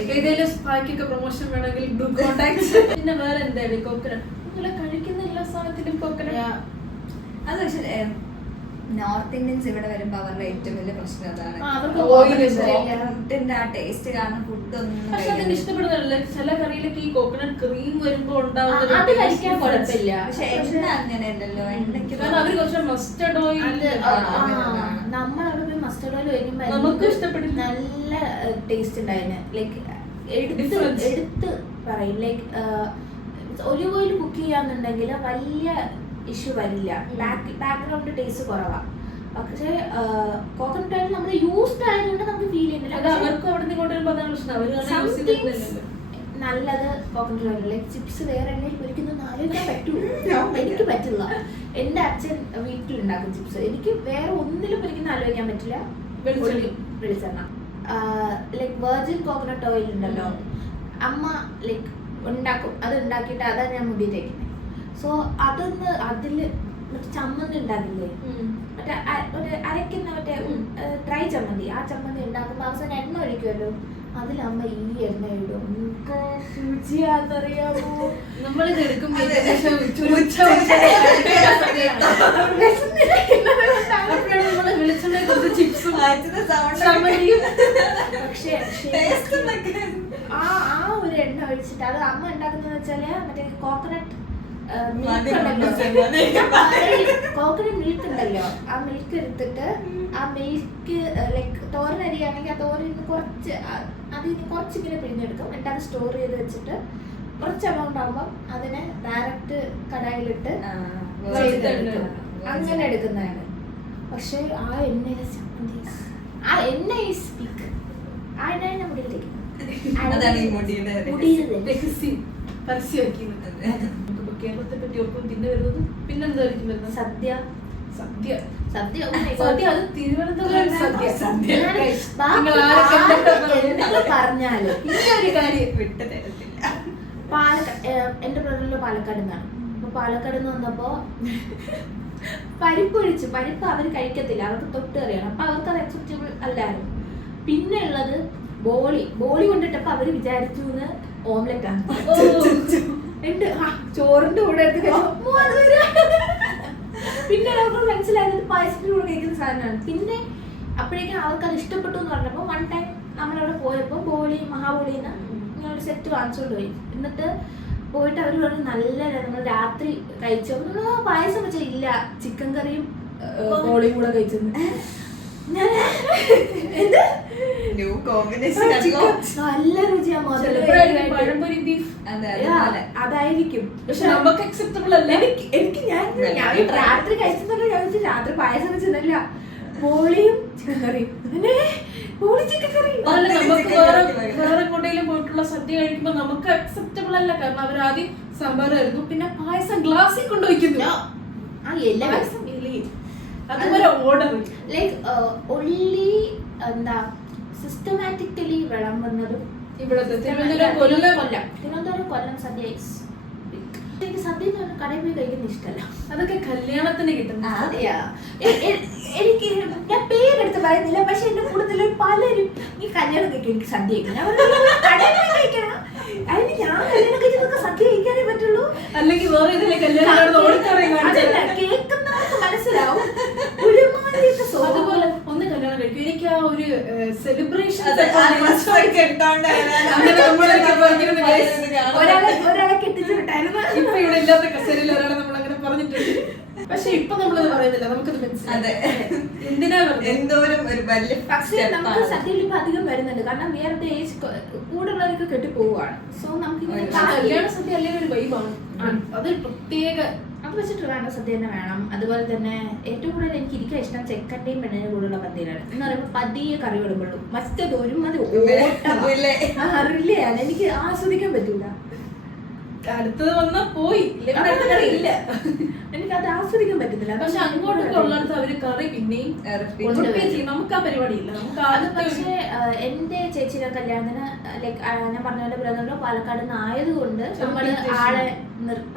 ഏതെങ്കിലും സ്പാക്കൊക്കെ പ്രൊമോഷൻ വേണമെങ്കിൽ ഡു കോണ്ടാക്ട്. പിന്നെ വേറെ എന്താണ് കോക്കനട്ട് നിങ്ങളെ കഴിക്കുന്ന എല്ലാ സാധനത്തിലും കോക്കനട്ട്. അത് പക്ഷേ നോർത്ത് ഇന്ത്യൻസ് ഇവിടെ വരുമ്പോ അവരുടെ ഏറ്റവും വലിയ പ്രശ്നം അതാണ്. ഫുഡിന്റെ ആ ടേസ്റ്റ് കാരണം ഫുഡൊന്നും പക്ഷെ അതിന് ഇഷ്ടപ്പെടുന്നില്ല. ചില കറിയിലൊക്കെ ഈ കോക്കനട്ട് ക്രീം വരുമ്പോ അത് കഴിക്കാൻ കുഴപ്പമില്ല. പക്ഷെ എണ്ണ അങ്ങനെയല്ലല്ലോ. എണ്ണയ്ക്ക് അവര് കുറച്ച് മസ്റ്റർഡ് ഓയിൽ, നമ്മളവിടെ പോയി മസ്റ്റർഡ് ഓയിൽ കഴിക്കുമ്പോ നമുക്ക് ഇഷ്ടപ്പെടില്ല. നല്ല ടേസ്റ്റ് ഉണ്ടായിരുന്നു. ലൈക്ക് എടുത്ത് പറയും, ലൈക്ക് ഒലിവ് ഓയിൽ കുക്ക് ചെയ്യാന്നുണ്ടെങ്കിൽ വലിയ ഇഷ്യൂ വരില്ല, ബാക്ക്ഗ്രൗണ്ട് ടേസ്റ്റ് കുറവാണ്. പക്ഷേ കോക്കനട്ട് ഓയിൽ നമ്മൾ യൂസ്ഡ് ആയതുകൊണ്ട് നമുക്ക് ഫീൽ ചെയ്യുന്നില്ല. അവർക്ക് അവിടെ നിന്ന് കൊണ്ടുവരുമ്പോൾ അതാണ് പ്രശ്നം. നല്ലത് കോക്കനട്ട് ഓയിൽ. ലൈക്ക് ചിപ്സ് വേറെ എണ്ണയിൽ പൊരിക്കുന്ന ആലോചിക്കാൻ പറ്റുമോ? എനിക്ക് പറ്റില്ല. എൻ്റെ അച്ഛൻ വീട്ടിലുണ്ടാക്കും ചിപ്സ്, എനിക്ക് വേറെ ഒന്നിലും പൊരിക്കുന്ന ആലോചിക്കാൻ പറ്റില്ല. വെളിച്ചെണ്ണ ലൈക്ക് വെർജിൻ കോക്കനട്ട് ഓയിൽ ഉണ്ടല്ലോ, അമ്മ ലൈക്ക് ഉണ്ടാക്കും. അത് ഉണ്ടാക്കിയിട്ട് അതാണ് ഞാൻ മുടി തേക്കുന്നത്. സോ അതൊന്ന് അതില് മറ്റേ ചമ്മന്തി ഉണ്ടാക്കില്ലേ, മറ്റേ ഒരു അരയ്ക്കുന്ന മറ്റേ ഡ്രൈ ചമ്മന്തി, ആ ചമ്മന്തി ഉണ്ടാക്കുമ്പോൾ അവസാനം എണ്ണ ഒഴിക്കുമല്ലോ, അതിലമ്മ ഈ എണ്ണ ഇടും. രുചിയാന്നറിയാമോ? നമ്മളിത് എടുക്കുമ്പോൾ ചിപ്സും പക്ഷേ ആ ഒരു എണ്ണ ഒഴിച്ചിട്ട് അത് അമ്മ ഉണ്ടാക്കുന്നത് വെച്ചാല് മറ്റേ കോക്കനട്ട് കോക്കനട്ട് മിൽക്ക് ഉണ്ടല്ലോ, ആ മിൽക്ക് എടുത്തിട്ട് ആ മിൽക്ക് ലൈക്ക് തോരനരിയാണെങ്കിൽ ആ തോരന് കുറച്ച് അതിന് കുറച്ചിങ്ങനെ പിഴിഞ്ഞെടുക്കും. എന്നിട്ട് അത് സ്റ്റോർ ചെയ്ത് വെച്ചിട്ട് കുറച്ച് എമൗണ്ട് ആകുമ്പോൾ അതിനെ ഡയറക്റ്റ് കടായിലിട്ട് അങ്ങനെ എടുക്കുന്നതാണ്. പക്ഷെ ആ എണ്ണയിലെ ചമ്മന്തി, ആ എണ്ണ ഈസ് പീക്ക്. ആ എണ്ണ മുടിയിലേക്ക് കേരളത്തെ പറ്റി ഒപ്പം പിന്നെ വരുന്നത് പിന്നെന്തായിരിക്കും വരുന്നത്? സദ്യ. സദ്യ സദ്യ സദ്യ അത് തിരുവനന്തപുരം സദ്യ. പറഞ്ഞാല് ഒരു കാര്യം വിട്ടു തരത്തില്ല. എന്റെ ബ്രദറിന്റെ പാലക്കാട് നിന്നാണ്. അപ്പൊ പാലക്കാട് നിന്ന് വന്നപ്പോ പരിപ്പ് ഒഴിച്ചു. പരിപ്പ് അവർ കഴിക്കത്തില്ല, അവർക്ക് തൊട്ട് കറിയാണ്. അപ്പൊ അവർക്ക് അത് അക്സെപ്റ്റബിൾ അല്ലായിരുന്നു. പിന്നെ ഉള്ളത് ബോളി കൊണ്ടിട്ടപ്പോ അവര് വിചാരിച്ചു ഓംലെറ്റ് ആണ്. ചോറിന്റെ കൂടെ എടുത്ത് പിന്നെ അവർക്ക് മനസ്സിലായത് പായസത്തിന്റെ കൂടെ കഴിക്കുന്ന സാധനമാണ്. പിന്നെ അപ്പോഴേക്കും അവർക്ക് അത് ഇഷ്ടപ്പെട്ടു എന്ന് പറഞ്ഞപ്പോൾ വൺ ടൈം നമ്മളവിടെ പോയപ്പോൾ മഹാബോളിന്ന് ഞങ്ങളൊരു സെറ്റ് വാങ്ങിച്ചുകൊണ്ട് പോയി. എന്നിട്ട് പോയിട്ട് അവർ പറഞ്ഞു നല്ല നമ്മൾ രാത്രി കഴിച്ചോ പായസം വെച്ചാൽ ഇല്ല ചിക്കൻ കറിയും ബോളിയും കൂടെ കഴിച്ചെന്ന്. നല്ല രുചിയാണ് അതായിരിക്കും. പക്ഷെ നമുക്ക് അക്സെപ്റ്റബിൾ അല്ല. എനിക്ക് ഞാൻ രാത്രി കഴിച്ചെന്നല്ല ഞാൻ വെച്ചാൽ രാത്രി പായസം വെച്ചതല്ല ബോളിയും ചിക്കൻ കറിയും ബോളി ചിക്കൻ കറി. നമുക്ക് വേറെ എങ്ങോട്ടെങ്കിലും പോയിട്ടുള്ള സദ്യ കഴിക്കുമ്പോ നമുക്ക് അക്സെപ്റ്റബിൾ അല്ല. കാരണം അവർ ആദ്യം സാമ്പാറായിരുന്നു, പിന്നെ പായസം ഗ്ലാസ്സിൽ കൊണ്ടുവയ്ക്കുന്നു. എല്ലാ പായസം അതുപോലെ ഓർഡർ ലൈക്ക് ഒള്ളി എന്താ സിസ്റ്റമാറ്റിക്കലി വിളമ്പുന്നതും ഇവിടുത്തെ തിരുവനന്തപുരം കൊല്ലം സദ്യ. എനിക്ക് സദ്യ കടയിൽ പോയി കഴിക്കുന്ന ഇഷ്ടമല്ല. അതൊക്കെ കല്യാണത്തിന് കിട്ടുന്ന എനിക്ക് ഞാൻ പേരെടുത്ത് പറയുന്നില്ല, പക്ഷെ എന്റെ കൂടുതൽ പലരും ഈ കല്യാണം കഴിക്കും എനിക്ക് സദ്യ കഴിക്കണം. കടയിൽ പോയി കഴിക്കണം. അതിന് ഞാൻ കല്യാണം കഴിച്ചതൊക്കെ സദ്യ കഴിക്കാനേ പറ്റുള്ളൂ. അല്ലെങ്കിൽ വേറെ ഇതിലെ കല്യാണം കേൾക്കുന്നവർക്ക് മനസ്സിലാവും. അതുപോലെ ഒന്ന് കല്യാണം കഴിക്കും. എനിക്ക് ആ ഒരു സെലിബ്രേഷൻ ഒരാളെ കെട്ടിച്ചിട്ടായിരുന്നു. ഇപ്പൊ ഇവിടെ ഇല്ലാത്ത കസേരയിൽ ഒരാളെ നമ്മൾ അങ്ങനെ പറഞ്ഞിട്ടുണ്ട്. പക്ഷെ ഇപ്പൊ നമ്മളത് പറയുന്നില്ല, നമുക്കത് മനസ്സിലായി എന്തിനാ എന്തോരം ഒരു വലിയ. പക്ഷേ നമുക്ക് സദ്യയിൽ ഇപ്പൊ അധികം വരുന്നുണ്ട്, കാരണം വേറെ ഏജ് കൂടുതലുള്ളവരൊക്കെ കെട്ടിപ്പോവാണ്. സോ നമുക്ക് കല്യാണ സദ്യ അല്ലെങ്കിൽ ഒരു വൈബാണ്. അതൊരു പ്രത്യേക അത് വെച്ചിട്ട് വേണ്ട സദ്യ തന്നെ വേണം. അതുപോലെ തന്നെ ഏറ്റവും കൂടുതൽ എനിക്ക് ഇരിക്കാൻ ഇഷ്ടം ചെക്കൻ്റെയും പെണ്ണിന്റെ കൂടെയുള്ള പദ്യയിലാണ്. എന്ന് പറയുമ്പോൾ പതിയെ കറി വിടുമ്പോഴുള്ളൂ. മറ്റത് ഒരുമാതിരി അറിയില്ല, എനിക്ക് ആസ്വദിക്കാൻ പറ്റൂല. അടുത്തത് വന്നാ പോയി ഇല്ല, എനിക്കത് ആസ്വദിക്കാൻ പറ്റുന്നില്ല. പക്ഷെ അങ്ങോട്ടൊക്കെ ഉള്ളിടത്ത് അവര് കറി പിന്നെയും നമുക്ക് ആ പരിപാടി ഇല്ല. നമുക്ക് അത് പക്ഷേ എന്റെ ചേച്ചിയുടെ കല്യാണത്തിന് ലൈക്ക് ഞാൻ പറഞ്ഞ പോലെ ബ്രദറിലോ പാലക്കാട് നിന്ന് ആയതുകൊണ്ട് നമ്മള് ആളെ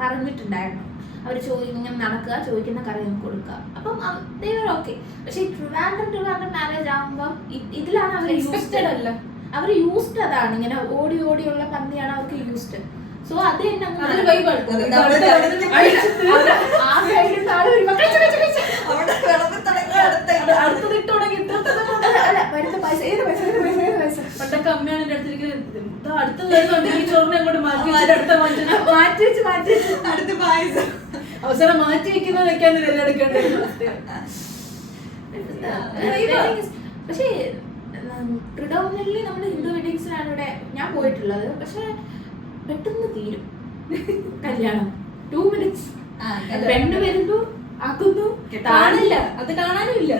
പറഞ്ഞിട്ടുണ്ടായിരുന്നു. അവർ ഇങ്ങനെ നടക്കുക, ചോദിക്കുന്ന കറി നമുക്ക് കൊടുക്കുക. അപ്പം ഓക്കെ. പക്ഷെ ട്രിവാൻഡ്രം മാരേജ് ആകുമ്പം ഇതിലാണ് അവർ യൂസ്ഡ് അല്ല. അവർ യൂസ്ഡ് അതാണ്, ഇങ്ങനെ ഓടിയുള്ള പന്തിയാണ് അവർക്ക് യൂസ്ഡ്. സോ അത് തന്നെ പണ്ടൊക്കെ അമ്മയാണ് എന്റെ അടുത്തിരിക്കുന്നത്, അടുത്ത ചോറിനെ അങ്ങോട്ട് മാറ്റി വെച്ച് അവസരം മാറ്റി വെക്കുന്നത് വെക്കാൻ എടുക്കേണ്ട. പക്ഷേ പ്രിഡോമിനന്റ്ലി നമ്മൾ ഹിന്ദു വെഡിങ്സിലാണ് ഇവിടെ ഞാൻ പോയിട്ടുള്ളത്. പക്ഷെ പെട്ടെന്ന് തീരും കല്യാണം. 2 minutes പെണ്ണ് വരുന്നു ആക്കുന്നു, കാണില്ല, അത് കാണാനും ഇല്ല.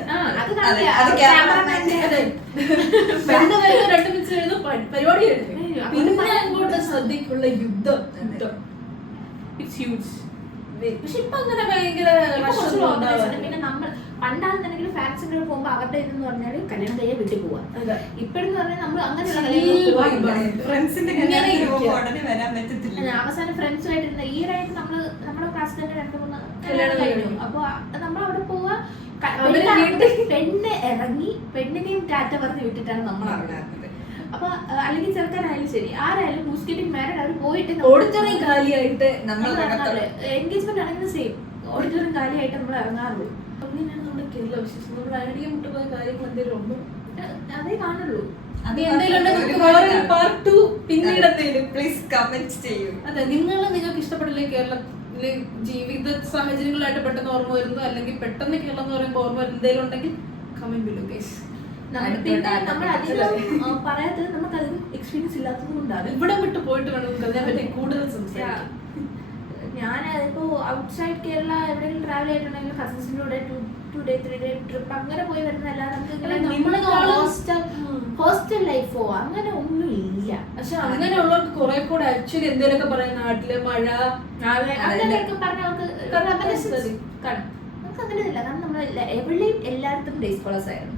പെണ്ണ് വരുന്നു 2 minutes എഴുതും, പരിപാടി എഴുതും. പിന്നെ അങ്ങോട്ട് സദ്യക്കുള്ള യുദ്ധം. It's huge. പക്ഷെ ഇപ്പൊ അങ്ങനെ ഭയങ്കര പിന്നെ നമ്മൾ പണ്ടാണെന്നുണ്ടെങ്കിൽ ഫാൻസിന്റെ പോകുമ്പോ അവരുടെ ഇതെന്ന് പറഞ്ഞാല് കല്യാണം കഴിയാൻ വീട്ടിൽ പോവാ. ഇപ്പഴെന്ന് പറഞ്ഞാൽ നമ്മൾ അവസാനം ഫ്രണ്ട്സുമായിട്ടിരുന്ന ഈയിടെയായിട്ട് നമ്മുടെ ക്ലാസ്സിൽ തന്നെ 2-3 കല്യാണം കഴിഞ്ഞു. അപ്പൊ നമ്മൾ അവിടെ പോവാ, പെണ്ണ് ഇറങ്ങി പെണ്ണിനെയും ടാറ്റ പറഞ്ഞ് വിട്ടിട്ടാണ് നമ്മൾ അവിടെ. അപ്പൊ അല്ലെങ്കിൽ ചെറുക്കാനായാലും ശരി ആരായാലും ഹൂസ് ഗെറ്റിംഗ് മാരീഡ് അവർ പോയിട്ട് ഓഡിറ്റോറിയം കാലിയായിട്ട് എൻഗേജ്മെന്റ് ആണെങ്കിലും സെയിം ഓഡിറ്റോറിയം കാലിയായിട്ട് നമ്മൾ ഇറങ്ങാറുള്ളൂ. അങ്ങനെയാണ് നമ്മുടെ കേരള വിശേഷം. നമ്മൾ ഐഡിയ മുട്ടുപോയ കാര്യങ്ങൾ എന്തെങ്കിലും ഉണ്ടോ? അതേ കാണുള്ളൂ. പിന്നീട് പ്ലീസ് കമന്റ് ചെയ്യൂ. അതെ, നിങ്ങൾക്ക് ഇഷ്ടപ്പെട്ടില്ലേ കേരളത്തിലെ ജീവിത സാഹചര്യങ്ങളായിട്ട് പെട്ടെന്ന് ഓർമ്മ വരുന്നു, അല്ലെങ്കിൽ പെട്ടെന്ന് കേരളം എന്ന് പറയുമ്പോൾ ഓർമ്മ വരുന്ന എന്തെങ്കിലും ഉണ്ടെങ്കിൽ കമന്റ് ബിലോ ഗൈസ്. പിന്നെ നമ്മൾ അധികം പറയാത്തത് നമുക്ക് അധികം എക്സ്പീരിയൻസ് ഇല്ലാത്തത് കൊണ്ടാണ്. ഇവിടെ വിട്ട് പോയിട്ട് വേണം നമുക്ക് അതിനെപ്പറ്റി കൂടുതൽ സംസാരിക്കാം. ഞാൻ ഇപ്പോ ഔട്ട്സൈഡ് കേരള എവിടെയെങ്കിലും ട്രാവൽ ആയിട്ടുണ്ടെങ്കിൽ കസിൻസിന്റെ കൂടെ 2 day 3 day ട്രിപ്പ് അങ്ങനെ പോയി വരുന്നതല്ലാതെ നമുക്ക് ഹോസ്റ്റൽ ലൈഫോ അങ്ങനെ ഒന്നും ഇല്ല. പക്ഷെ അങ്ങനെയുള്ളവർക്ക് കുറെ കൂടെ ആക്ച്വലി എന്തെങ്കിലുമൊക്കെ പറയാം, നാട്ടില് മഴ അങ്ങനെയൊക്കെ പറഞ്ഞ നമുക്ക് അങ്ങനെ ഇല്ല. കാരണം നമ്മൾ എവിടെയും എല്ലായിടത്തും ഡേ സ്കോളേഴ്സ് ആയിരുന്നു.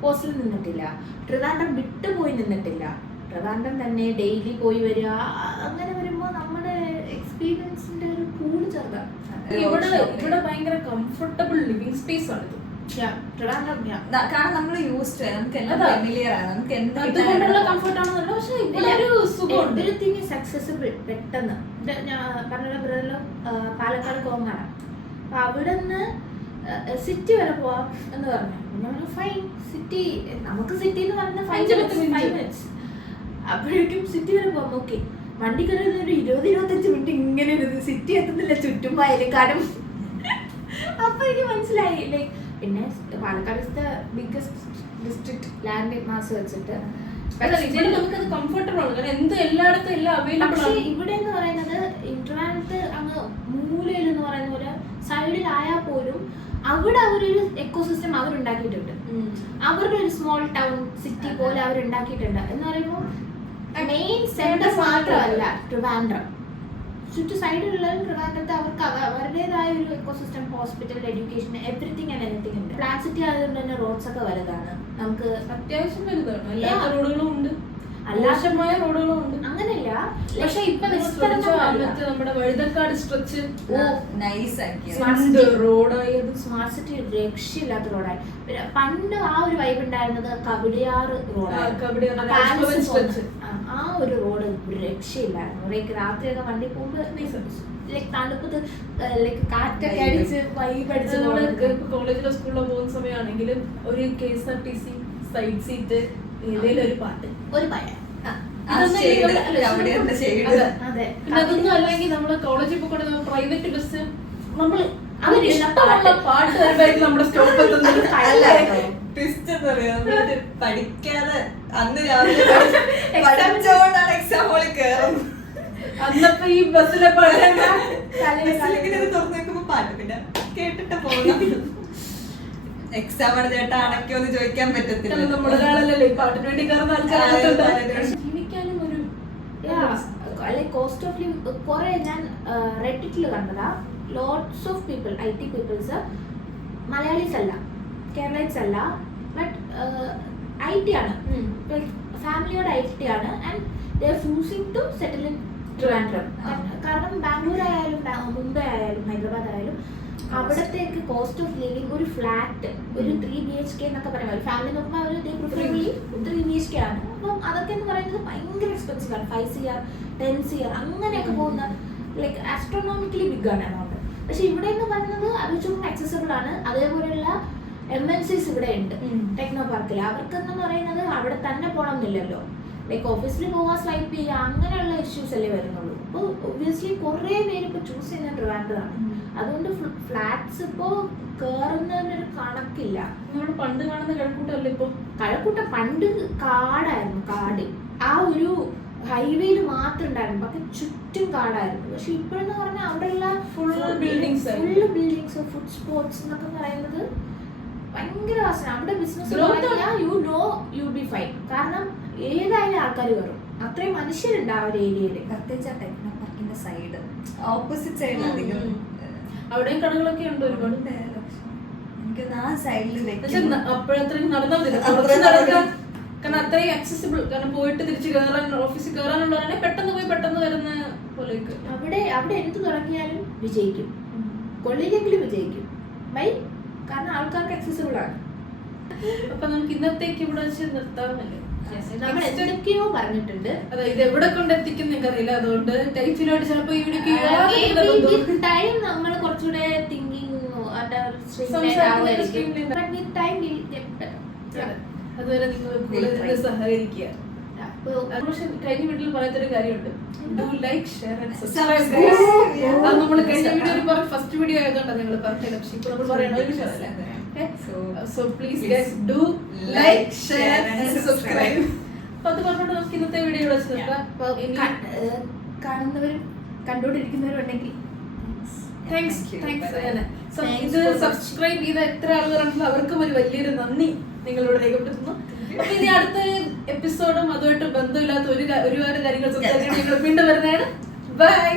ഹോസ്റ്റലിൽ നിന്നിട്ടില്ല, ട്രിവാൻഡ്രം വിട്ടുപോയി നിന്നിട്ടില്ല. ട്രിവാൻഡ്രം തന്നെ ഡെയിലി പോയി വരിക. അങ്ങനെ വരുമ്പോ നമ്മുടെ എക്സ്പീരിയൻസിന്റെ ഒരു കൂട് ചെറുതാണ്. ഇവിടെ ഭയങ്കര കംഫർട്ടബിൾ ലിവിംഗ് സ്പേസ് ആണ്. കാരണം നമ്മൾ യൂസ്ഡ് ആണ്, നമുക്ക് എല്ലാം ഫെമിലിയർ ആണ്, നമുക്ക് എന്തുകൊണ്ടുള്ള കംഫർട്ട് ആണെന്നല്ല, പക്ഷെ എവരിതിങ് ഈസ് അക്സസിബിൾ. പെട്ടെന്ന് ഞാൻ പറഞ്ഞ ബ്രദറിലും പാലക്കാട് കോങ്ങാണ്. അപ്പൊ അവിടെ നിന്ന് സിറ്റി വരെ പോവാം എന്ന് പറഞ്ഞു. ഞാൻ ഫൈൻ, സിറ്റി നമുക്ക് സിറ്റി എന്ന് പറഞ്ഞ 5 minutes. അപ്പോഴേക്കും സിറ്റി വരെ പോവാം. ഓക്കെ, വണ്ടി കയറി ഒരു 20-25 മിനിറ്റ് ഇങ്ങനെ ഇരുന്ന് സിറ്റി എത്തുന്നില്ല, ചുറ്റും വയലക്കാടും. അപ്പൊ എനിക്ക് മനസ്സിലായി ലൈക്ക്. പിന്നെ Palakkad is the biggest district land mass വെച്ചിട്ട് നമുക്കത് കംഫർട്ടബിൾ ആണ്, കാരണം എന്ത് എല്ലായിടത്തും എല്ലാം അവൈലബിൾ പക്ഷേ ആണ്. ഇവിടെ എന്ന് പറയുന്നത് ഇന്റർനാറ്റ് അങ്ങ് മൂലയിൽ എന്ന് പറയുന്ന പോലെ സൈഡിലായാൽ പോലും അവിടെ അവരൊരു എക്കോസിസ്റ്റം അവരുണ്ടാക്കിയിട്ടുണ്ട്. അവരുടെ ഒരു സ്മോൾ ടൗൺ സിറ്റി പോലെ അവരുണ്ടാക്കിയിട്ടുണ്ട്. എന്ന് പറയുമ്പോൾ മെയിൻ സെന്റർ മാത്രമല്ല ട്രിവാൻഡ്രം, ചുറ്റും സൈഡിലുള്ള ട്രിവാൻഡ്രത്തെ അവർക്ക് അവരുടേതായ ഒരു ecosystem, hospital, education, everything and anything ഉണ്ട്. പ്ലാൻ സിറ്റി ആയതുകൊണ്ട് തന്നെ റോഡ്സ് ഒക്കെ വലുതാണ്. നമുക്ക് അത്യാവശ്യം വലുതാണ്, എല്ലാ റോഡുകളും ഉണ്ട്, അല്ലാശമായ റോഡുകളും ഉണ്ട്. അങ്ങനെയല്ല, പക്ഷെ ഇപ്പൊ നമ്മുടെ വഴുതക്കാട് സ്ട്രെച്ച് നൈസ് ആക്കി റോഡായത് സ്മാർട്ട് സിറ്റി രക്ഷയില്ലാത്ത റോഡായി. പിന്നെ പണ്ട് ആ ഒരു വൈബ് ഉണ്ടായിരുന്നത് കവടിയാറ് റോഡാണ്. ആ ഒരു റോഡ് രക്ഷയില്ലായിരുന്നു. ലൈക്ക് രാത്രിയൊക്കെ വണ്ടി പോകുമ്പോൾ ലൈക്ക് തണുപ്പത്ത് ലൈക്ക് കാറ്റൊക്കെ അടിച്ച് വൈബ് അടിച്ച് കോളേജിലോ സ്കൂളിലോ പോകുന്ന സമയമാണെങ്കിലും ഒരു KSRTC സൈഡ് സീറ്റ് ഏതെങ്കിലും ഒരു പാട്ട്, ഒരു ഭയം. അതൊന്നും അല്ലെങ്കിൽ നമ്മള് കോളേജിൽ പോയിക്കൊണ്ട് പ്രൈവറ്റ് ബസ് നമ്മൾ പാട്ട് നമ്മുടെ സ്റ്റോപ്പ് എത്തുന്നത് പഠിക്കാതെ അന്ന് രാവിലെ പഠിച്ചോണ്ടാണ് എക്സാം ഹോളിൽ കയറുന്നത്. അന്നപ്പോ ഈ ബസ്സിലെ പാട്ട് തുറന്നു വെക്കുമ്പോ പാട്ട് പിന്നെ കേട്ടിട്ട് പോകണം. എക്സാം ആണ് ചേട്ടാ അടയ്ക്കോന്ന് ചോദിക്കാൻ പറ്റത്തില്ല. നമ്മളൊരാളല്ലേ പാട്ടിന് വേണ്ടി ജീവിക്കാനും ഒരു കോസ്റ്റ് ഓഫ് ലിവിംഗ് കുറെ ഞാൻ റെഡിറ്റിൽ കണ്ടതാ. Lots of people, IT peoples, Malayalees അല്ല, കേരളീസ് അല്ല, ബട്ട് IT ആണ്, ഫാമിലിയോട് IT ആണ്. And they are choosing to settle in Trivandrum. കാരണം ബാംഗ്ലൂർ ആയാലും മുംബൈ ആയാലും ഹൈദരാബാദ് ആയാലും അവിടത്തേക്ക് കോസ്റ്റ് ഓഫ് ലിവിംഗ് ഒരു ഫ്ലാറ്റ് ഒരു 3 BHK എന്നൊക്കെ പറയുമ്പോൾ ഫാമിലി നോക്കുമ്പോൾ അവർ പ്രിഫറബിളി 3 BHK ആണ്. അപ്പം അതൊക്കെ എന്ന് പറയുന്നത് ഭയങ്കര എക്സ്പെൻസീവ് ആണ്. 5 CR 10 CR അങ്ങനെയൊക്കെ പോകുന്ന ലൈക്ക് ആസ്ട്രോണോമിക്കലി ബിഗ് ആണ് എമൗണ്ട്. പക്ഷെ ഇവിടെ എന്ന് പറയുന്നത് അത് ചുമ്മാ ആക്സസിബിൾ ആണ്. അതേപോലെയുള്ള MNCs ഇവിടെ ഉണ്ട് ടെക്നോ പാർക്കിൽ. അവർക്കെന്ന് പറയുന്നത് അവിടെ തന്നെ പോകണം എന്നില്ലല്ലോ. ലൈക്ക് ഓഫീസിൽ പോവാ, സ്വൈപ്പ് ചെയ്യുക, അങ്ങനെയുള്ള ഇഷ്യൂസ് അല്ലേ വരുന്നുള്ളൂ. അപ്പോൾ ഒബ്വിയസ്ലി കുറേ പേര് ഇപ്പോൾ ചൂസ് ചെയ്യുന്ന ട്രിവാൻഡ്രമാണ്. അതുകൊണ്ട് ഫ്ലാറ്റ്സ് ഇപ്പോൾ കയറുന്നതിനൊരു കണക്കില്ല. നമ്മൾ പണ്ട് കാണുന്ന കഴക്കൂട്ടമല്ല ഇപ്പോൾ. കഴക്കൂട്ടം പണ്ട് കാടായിരുന്നു, കാട് ആ ഒരു ഹൈവേയിൽ മാത്രം ഉണ്ടായിരുന്നു, പക്ഷെ ചുറ്റും കാടായിരുന്നു. പക്ഷെ ഇപ്പോഴെന്ന് പറഞ്ഞാൽ അവിടെയുള്ള ഫുൾ ബിൽഡിങ്സ്, ഫുഡ് സ്പോട്സ് എന്നൊക്കെ പറയുന്നത് ഭയങ്കര വാസന. അവിടെ ബിസിനസ് യു ബി ഫൈൻ. കാരണം ഏതായാലും ആൾക്കാർ കയറും, അത്രയും മനുഷ്യരുണ്ട് ആ ഒരു ഏരിയയില്. പ്രത്യേകിച്ച് ടെക്നോ പാർക്കിന്റെ സൈഡ് ഓപ്പോസിറ്റ് സൈഡിൽ അധികം അവിടെയും കടകളൊക്കെ ഉണ്ട് ഒരുപാട്. എനിക്കൊന്ന് ആ സൈഡിൽ അപ്പോഴത്രയും നടന്നാൽ മതി, കാരണം അത്രയും ആക്സസിബിൾ. കാരണം പോയിട്ട് തിരിച്ച് കയറാൻ ഓഫീസിൽ കയറാനുള്ളവരാണെങ്കിൽ പെട്ടെന്ന് പോയി പെട്ടെന്ന് വരുന്ന പോലെയൊക്കെ. അവിടെ എന്ത് തുടങ്ങിയാലും വിജയിക്കും, കൊള്ളില്ലെങ്കിലും വിജയിക്കും. കാരണം ആൾക്കാർക്ക് ആക്സസിബിൾ ആണ്. അപ്പൊ നമുക്ക് ഇന്നത്തേക്ക് ഇവിടെ വെച്ച് നിർത്താമെന്നല്ലേ നമ്മൾ എന്തൊക്കെയോ പറഞ്ഞിട്ടുണ്ട്. ഇത് എവിടെ കൊണ്ടെത്തിക്കും നിങ്ങൾക്കറിയില്ല, അതുകൊണ്ട് ടൈറ്റിലോട്ട് ചിലപ്പോ ടൈം നമ്മൾ കുറച്ചുകൂടെ തിങ്കിങ് അതുവരെ നിങ്ങൾ സഹകരിക്കുക. കഴിഞ്ഞ വീട്ടിൽ പറയാത്തൊരു കാര്യമുണ്ട്, do like share and subscribe. അത് നമ്മൾ കഴിഞ്ഞ വീഡിയോ ഫസ്റ്റ് വീഡിയോ ആയതുകൊണ്ടാണ് ഞങ്ങൾ പറഞ്ഞത്. പക്ഷെ ഇപ്പൊ നമ്മൾ പറയണ ഒരു വിഷയമല്ല. So please guys do like, share and subscribe. അപ്പൊ അത് പറഞ്ഞിട്ട് നമുക്ക് ഇന്നത്തെ വീഡിയോ കാണുന്നവരും കണ്ടുകൊണ്ടിരിക്കുന്നവരും ഉണ്ടെങ്കിൽ താങ്ക്സ്. ഇത് സബ്സ്ക്രൈബ് ചെയ്ത എത്ര ആളുകളുണ്ടല്ലോ അവർക്കും ഒരു വലിയൊരു നന്ദി നിങ്ങളോട് രേഖപ്പെടുത്തുന്നു. അപ്പൊ ഇനി അടുത്ത എപ്പിസോഡും അതുമായിട്ട് ബന്ധമില്ലാത്ത ഒരുപാട് കാര്യങ്ങൾ സംസാരിക്കാൻ ഞങ്ങൾ വീണ്ടും വരുന്നതാണ്. ബൈ.